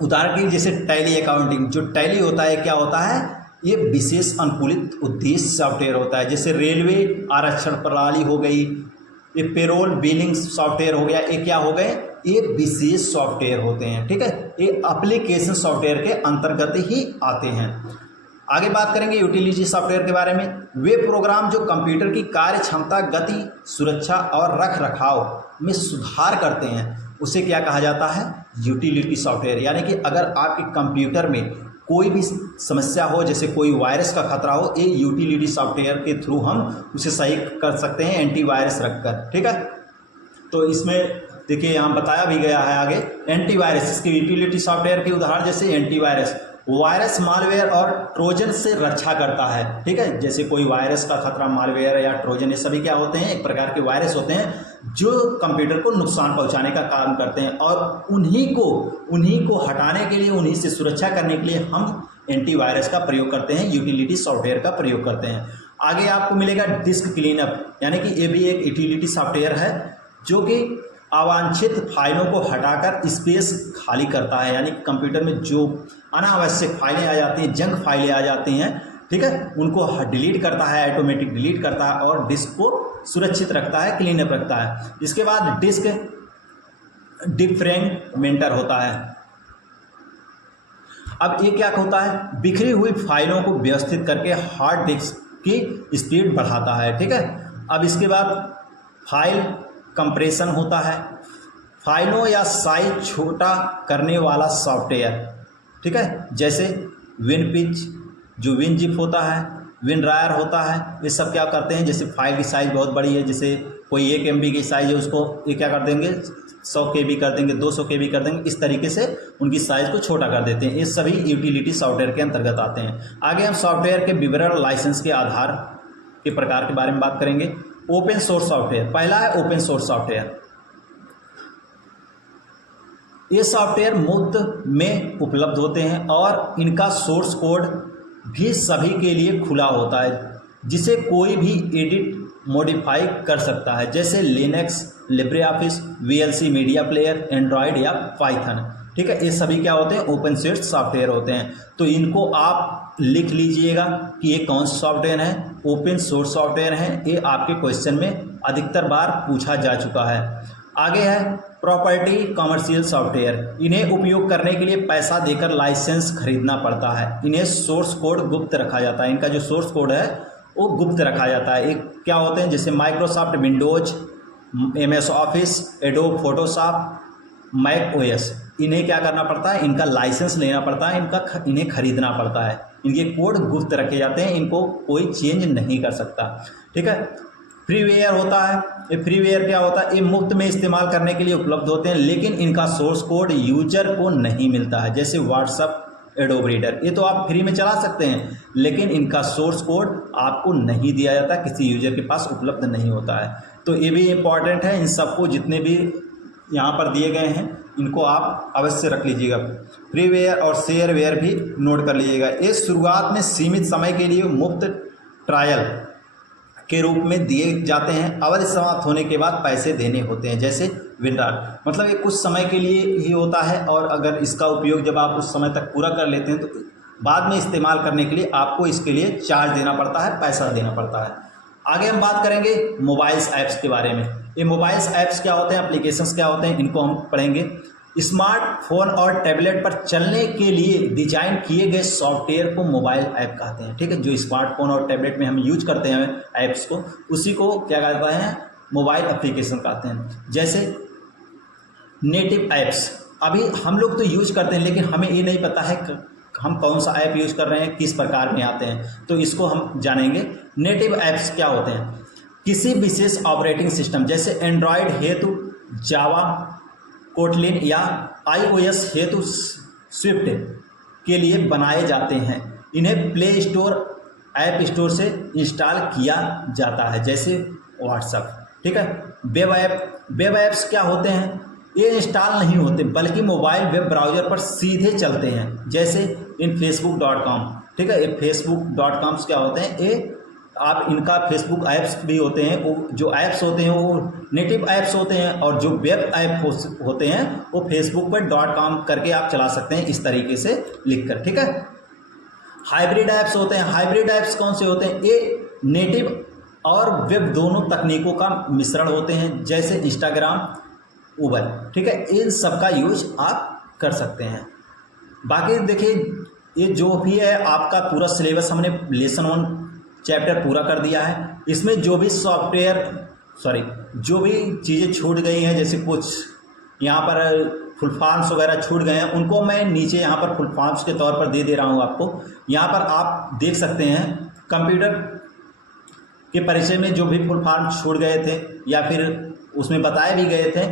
उदाहरण के लिए जैसे टैली अकाउंटिंग, जो टैली होता है क्या होता है? ये विशेष अनुकूलित उद्देश्य सॉफ्टवेयर होता है। जैसे रेलवे आरक्षण प्रणाली हो गई, ये पेरोल बिलिंग सॉफ्टवेयर हो गया, ये क्या हो गए? ये विशेष सॉफ्टवेयर होते हैं। ठीक है, ये एप्लीकेशन सॉफ्टवेयर के अंतर्गत ही आते हैं। आगे बात करेंगे यूटिलिटी सॉफ्टवेयर के बारे में। वे प्रोग्राम जो कंप्यूटर की कार्य क्षमता, गति, सुरक्षा और रख रखाव में सुधार करते हैं, उसे क्या कहा जाता है? Utility software. यानी कि अगर आपके कंप्यूटर में कोई भी समस्या हो, जैसे कोई वायरस का खतरा हो, ये यूटिलिटी सॉफ्टवेयर के थ्रू हम उसे सही कर सकते हैं, एंटीवायरस रखकर। ठीक है, तो इसमें देखिए यहाँ बताया भी गया है आगे एंटीवायरस। इसकी यूटिलिटी सॉफ्टवेयर के उदाहरण जैसे एंटीवायरस, वायरस, मालवेयर और ट्रोजन से रक्षा करता है। ठीक है, जैसे कोई वायरस का खतरा, मालवेयर या ट्रोजन, ये सभी क्या होते हैं? एक प्रकार के वायरस होते हैं जो कंप्यूटर को नुकसान पहुंचाने का काम करते हैं, और उन्हीं को हटाने के लिए, उन्हीं से सुरक्षा करने के लिए हम एंटीवायरस का प्रयोग करते हैं, यूटिलिटी सॉफ्टवेयर का प्रयोग करते हैं। आगे आपको मिलेगा डिस्क क्लीनअप, यानी कि ये भी एक यूटिलिटी सॉफ्टवेयर है जो कि अवांछित फाइलों को हटाकर स्पेस खाली करता है। यानी कि कंप्यूटर में जो अनावश्यक फाइलें आ जाती हैं, जंक फाइलें आ जाती हैं, ठीक है, उनको डिलीट करता है, ऑटोमेटिक डिलीट करता है और डिस्क को सुरक्षित रखता है, क्लीनअप रखता है। इसके बाद डिस्क डिफ्रैगमेंटर होता है। अब ये क्या होता है? बिखरी हुई फाइलों को व्यवस्थित करके हार्ड डिस्क की स्पीड बढ़ाता है। ठीक है, अब इसके बाद फाइल कंप्रेशन होता है, फाइलों या साइज छोटा करने वाला सॉफ्टवेयर। ठीक है, जैसे विनपिच, जो विनजिप होता है, विनरायर होता है, ये सब क्या करते हैं? जैसे फाइल की साइज़ बहुत बड़ी है, जैसे कोई 1 MB की साइज़ है, उसको ये क्या कर देंगे? 100 KB कर देंगे, 200 KB कर देंगे, इस तरीके से उनकी साइज़ को छोटा कर देते हैं। ये सभी यूटिलिटी सॉफ्टवेयर के अंतर्गत आते हैं। आगे हम सॉफ्टवेयर के विवरण, लाइसेंस के आधार के प्रकार के बारे में बात करेंगे। ओपन सोर्स सॉफ्टवेयर, पहला है ओपन सोर्स सॉफ्टवेयर। ये सॉफ्टवेयर मुफ्त में उपलब्ध होते हैं और इनका सोर्स कोड भी सभी के लिए खुला होता है, जिसे कोई भी एडिट, मॉडिफाई कर सकता है, जैसे Linux, Libre office, VLC media player, Android या पाइथन। ठीक है, ये सभी क्या होते हैं? ओपन सोर्स सॉफ्टवेयर होते हैं। तो इनको आप लिख लीजिएगा कि ये कौन सा सॉफ्टवेयर है, ओपन सोर्स सॉफ्टवेयर है। ये आपके क्वेश्चन में अधिकतर बार पूछा जा चुका है। आगे है प्रॉपर्टी कमर्शियल सॉफ्टवेयर। इन्हें उपयोग करने के लिए पैसा देकर लाइसेंस खरीदना पड़ता है। इन्हें सोर्स कोड गुप्त रखा जाता है, इनका जो सोर्स कोड है वो गुप्त रखा जाता है। एक क्या होते हैं? जैसे Microsoft Windows, MS Office, Adobe Photoshop, Mac OS, इन्हें क्या करना पड़ता है? इनका लाइसेंस लेना पड़ता है, इन्हें खरीदना पड़ता है। इनके कोड गुप्त रखे जाते हैं, इनको कोई चेंज नहीं कर सकता। ठीक है, फ्रीवेयर होता है। ये फ्रीवेयर क्या होता है? ये मुफ्त में इस्तेमाल करने के लिए उपलब्ध होते हैं, लेकिन इनका सोर्स कोड यूजर को नहीं मिलता है। जैसे व्हाट्सएप, एडोब रीडर, ये तो आप फ्री में चला सकते हैं, लेकिन इनका सोर्स कोड आपको नहीं दिया जाता, किसी यूजर के पास उपलब्ध नहीं होता है। तो ये भी इम्पॉर्टेंट है। इन सबको जितने भी यहाँ पर दिए गए हैं इनको आप अवश्य रख लीजिएगा। फ्रीवेयर और शेयरवेयर भी नोट कर लीजिएगा। ये शुरुआत में सीमित समय के लिए मुफ्त ट्रायल के रूप में दिए जाते हैं, अवधि समाप्त होने के बाद पैसे देने होते हैं। जैसे विनरार, मतलब ये कुछ समय के लिए ही होता है, और अगर इसका उपयोग जब आप उस समय तक पूरा कर लेते हैं तो बाद में इस्तेमाल करने के लिए आपको इसके लिए चार्ज देना पड़ता है, पैसा देना पड़ता है। आगे हम बात करेंगे मोबाइल्स ऐप्स के बारे में। ये मोबाइल्स ऐप्स क्या होते हैं, एप्लीकेशंस क्या होते हैं, इनको हम पढ़ेंगे। स्मार्टफोन और टैबलेट पर चलने के लिए डिजाइन किए गए सॉफ्टवेयर को मोबाइल ऐप कहते हैं। ठीक है, जो स्मार्टफोन और टैबलेट में हम यूज करते हैं ऐप्स को, उसी को क्या कहते हैं, मोबाइल एप्लीकेशन कहते हैं। जैसे नेटिव ऐप्स अभी हम लोग तो यूज करते हैं, लेकिन हमें ये नहीं पता है हम कौन सा ऐप यूज कर रहे हैं, किस प्रकार में आते हैं, तो इसको हम जानेंगे। नेटिव ऐप्स क्या होते हैं, किसी विशेष ऑपरेटिंग सिस्टम जैसे एंड्रॉयड हेतु जावा, कोटलिन या iOS हेतु स्विफ्ट के लिए बनाए जाते हैं। इन्हें प्ले स्टोर, ऐप स्टोर से इंस्टॉल किया जाता है, जैसे व्हाट्सएप। ठीक है, वेब ऐप्स क्या होते हैं, ये इंस्टॉल नहीं होते बल्कि मोबाइल वेब ब्राउज़र पर सीधे चलते हैं, जैसे इन facebook.com। ठीक है, ये facebook.com क्या होते हैं, ये आप इनका फेसबुक ऐप्स भी होते हैं, वो जो ऐप्स होते हैं वो नेटिव ऐप्स होते हैं, और जो वेब ऐप होते हैं वो फेसबुक पर .com करके आप चला सकते हैं, इस तरीके से लिखकर। ठीक है, हाइब्रिड ऐप्स होते हैं। हाइब्रिड ऐप्स कौन से होते हैं, ये नेटिव और वेब दोनों तकनीकों का मिश्रण होते हैं, जैसे इंस्टाग्राम, उबर। ठीक है, इन सब का यूज आप कर सकते हैं। बाकी देखिए, ये जो भी है आपका पूरा सिलेबस हमने लेसन 1 चैप्टर पूरा कर दिया है। इसमें जो भी जो भी चीज़ें छूट गई हैं, जैसे कुछ यहाँ पर फुल फॉर्म्स वगैरह छूट गए हैं, उनको मैं नीचे यहाँ पर फुल फॉर्म्स के तौर पर दे रहा हूँ आपको। यहाँ पर आप देख सकते हैं कंप्यूटर के परिचय में जो भी फुल फॉर्म छूट गए थे या फिर उसमें बताए भी गए थे,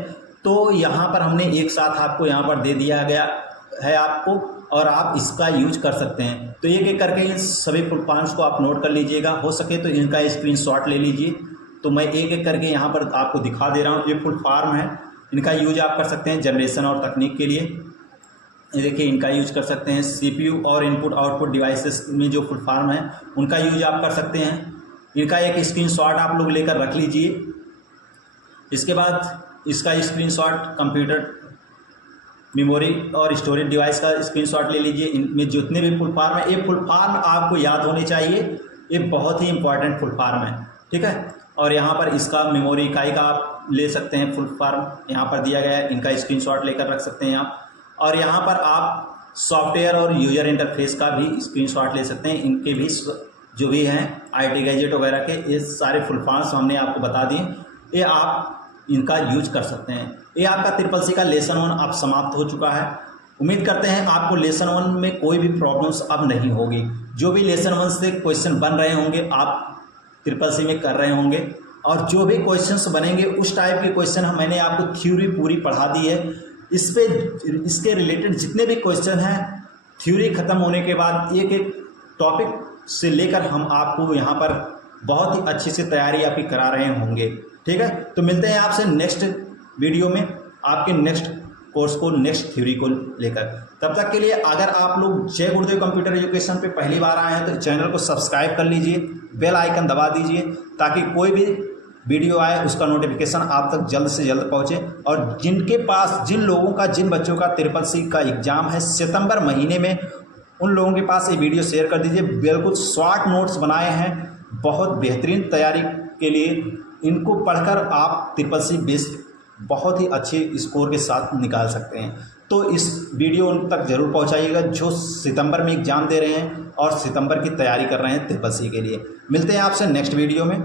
तो यहाँ पर हमने एक साथ आपको यहाँ पर दे दिया गया है आपको, और आप इसका यूज कर सकते हैं। तो एक एक करके इन सभी फुल फॉर्म्स को आप नोट कर लीजिएगा, हो सके तो इनका स्क्रीनशॉट ले लीजिए। तो मैं एक एक करके यहाँ पर आपको दिखा दे रहा हूँ। ये फुल फॉर्म है, इनका यूज आप कर सकते हैं जनरेशन और तकनीक के लिए। ये देखिए, इनका यूज कर सकते हैं CPU और इनपुट आउटपुट डिवाइसेस में जो फुल फॉर्म है उनका यूज आप कर सकते हैं। इनका एक स्क्रीनशॉट आप लोग लेकर रख लीजिए। इसके बाद इसका स्क्रीनशॉट कंप्यूटर मेमोरी और स्टोरेज डिवाइस का स्क्रीनशॉट ले लीजिए। इनमें जितने भी फुल फॉर्म है, ये फुल फॉर्म आपको याद होने चाहिए, ये बहुत ही इंपॉर्टेंट फुल फॉर्म है। ठीक है, और यहाँ पर इसका मेमोरी इकाई का आप ले सकते हैं फुल फॉर्म, यहाँ पर दिया गया है, इनका स्क्रीनशॉट लेकर रख सकते हैं आप। और यहाँ पर आप सॉफ्टवेयर और यूजर इंटरफेस का भी स्क्रीनशॉट ले सकते हैं। इनके भी जो भी हैं IT गैजेट वगैरह के, ये सारे फुल फॉर्म्स हमने आपको बता दिए, ये आप इनका यूज कर सकते हैं। ये आपका CCC का लेसन 1 अब समाप्त हो चुका है। उम्मीद करते हैं आपको लेसन 1 में कोई भी प्रॉब्लम्स अब नहीं होगी। जो भी लेसन 1 से क्वेश्चन बन रहे होंगे आप CCC में कर रहे होंगे, और जो भी क्वेश्चंस बनेंगे उस टाइप के क्वेश्चन मैंने आपको थ्योरी पूरी पढ़ा दी है। इसके रिलेटेड जितने भी क्वेश्चन हैं, थ्योरी ख़त्म होने के बाद एक एक टॉपिक से लेकर हम आपको यहाँ पर बहुत ही अच्छे से तैयारी आपकी करा रहे होंगे। ठीक है, तो मिलते हैं आपसे नेक्स्ट वीडियो में, आपके नेक्स्ट कोर्स को, नेक्स्ट थ्योरी को लेकर। तब तक के लिए अगर आप लोग जय गुरुदेव कंप्यूटर एजुकेशन पे पहली बार आए हैं तो चैनल को सब्सक्राइब कर लीजिए, बेल आइकन दबा दीजिए, ताकि कोई भी वीडियो आए उसका नोटिफिकेशन आप तक जल्द से जल्द पहुंचे। और जिन लोगों का, जिन बच्चों का CCC का एग्ज़ाम है सितंबर महीने में, उन लोगों के पास ये वीडियो शेयर कर दीजिए। बिल्कुल शॉर्ट नोट्स बनाए हैं, बहुत बेहतरीन तैयारी के लिए। इनको पढ़कर आप CCC बेस्ड बहुत ही अच्छे स्कोर के साथ निकाल सकते हैं। तो इस वीडियो उन तक ज़रूर पहुंचाइएगा जो सितंबर में एग्ज़ाम दे रहे हैं और सितंबर की तैयारी कर रहे हैं CCC के लिए। मिलते हैं आपसे नेक्स्ट वीडियो में।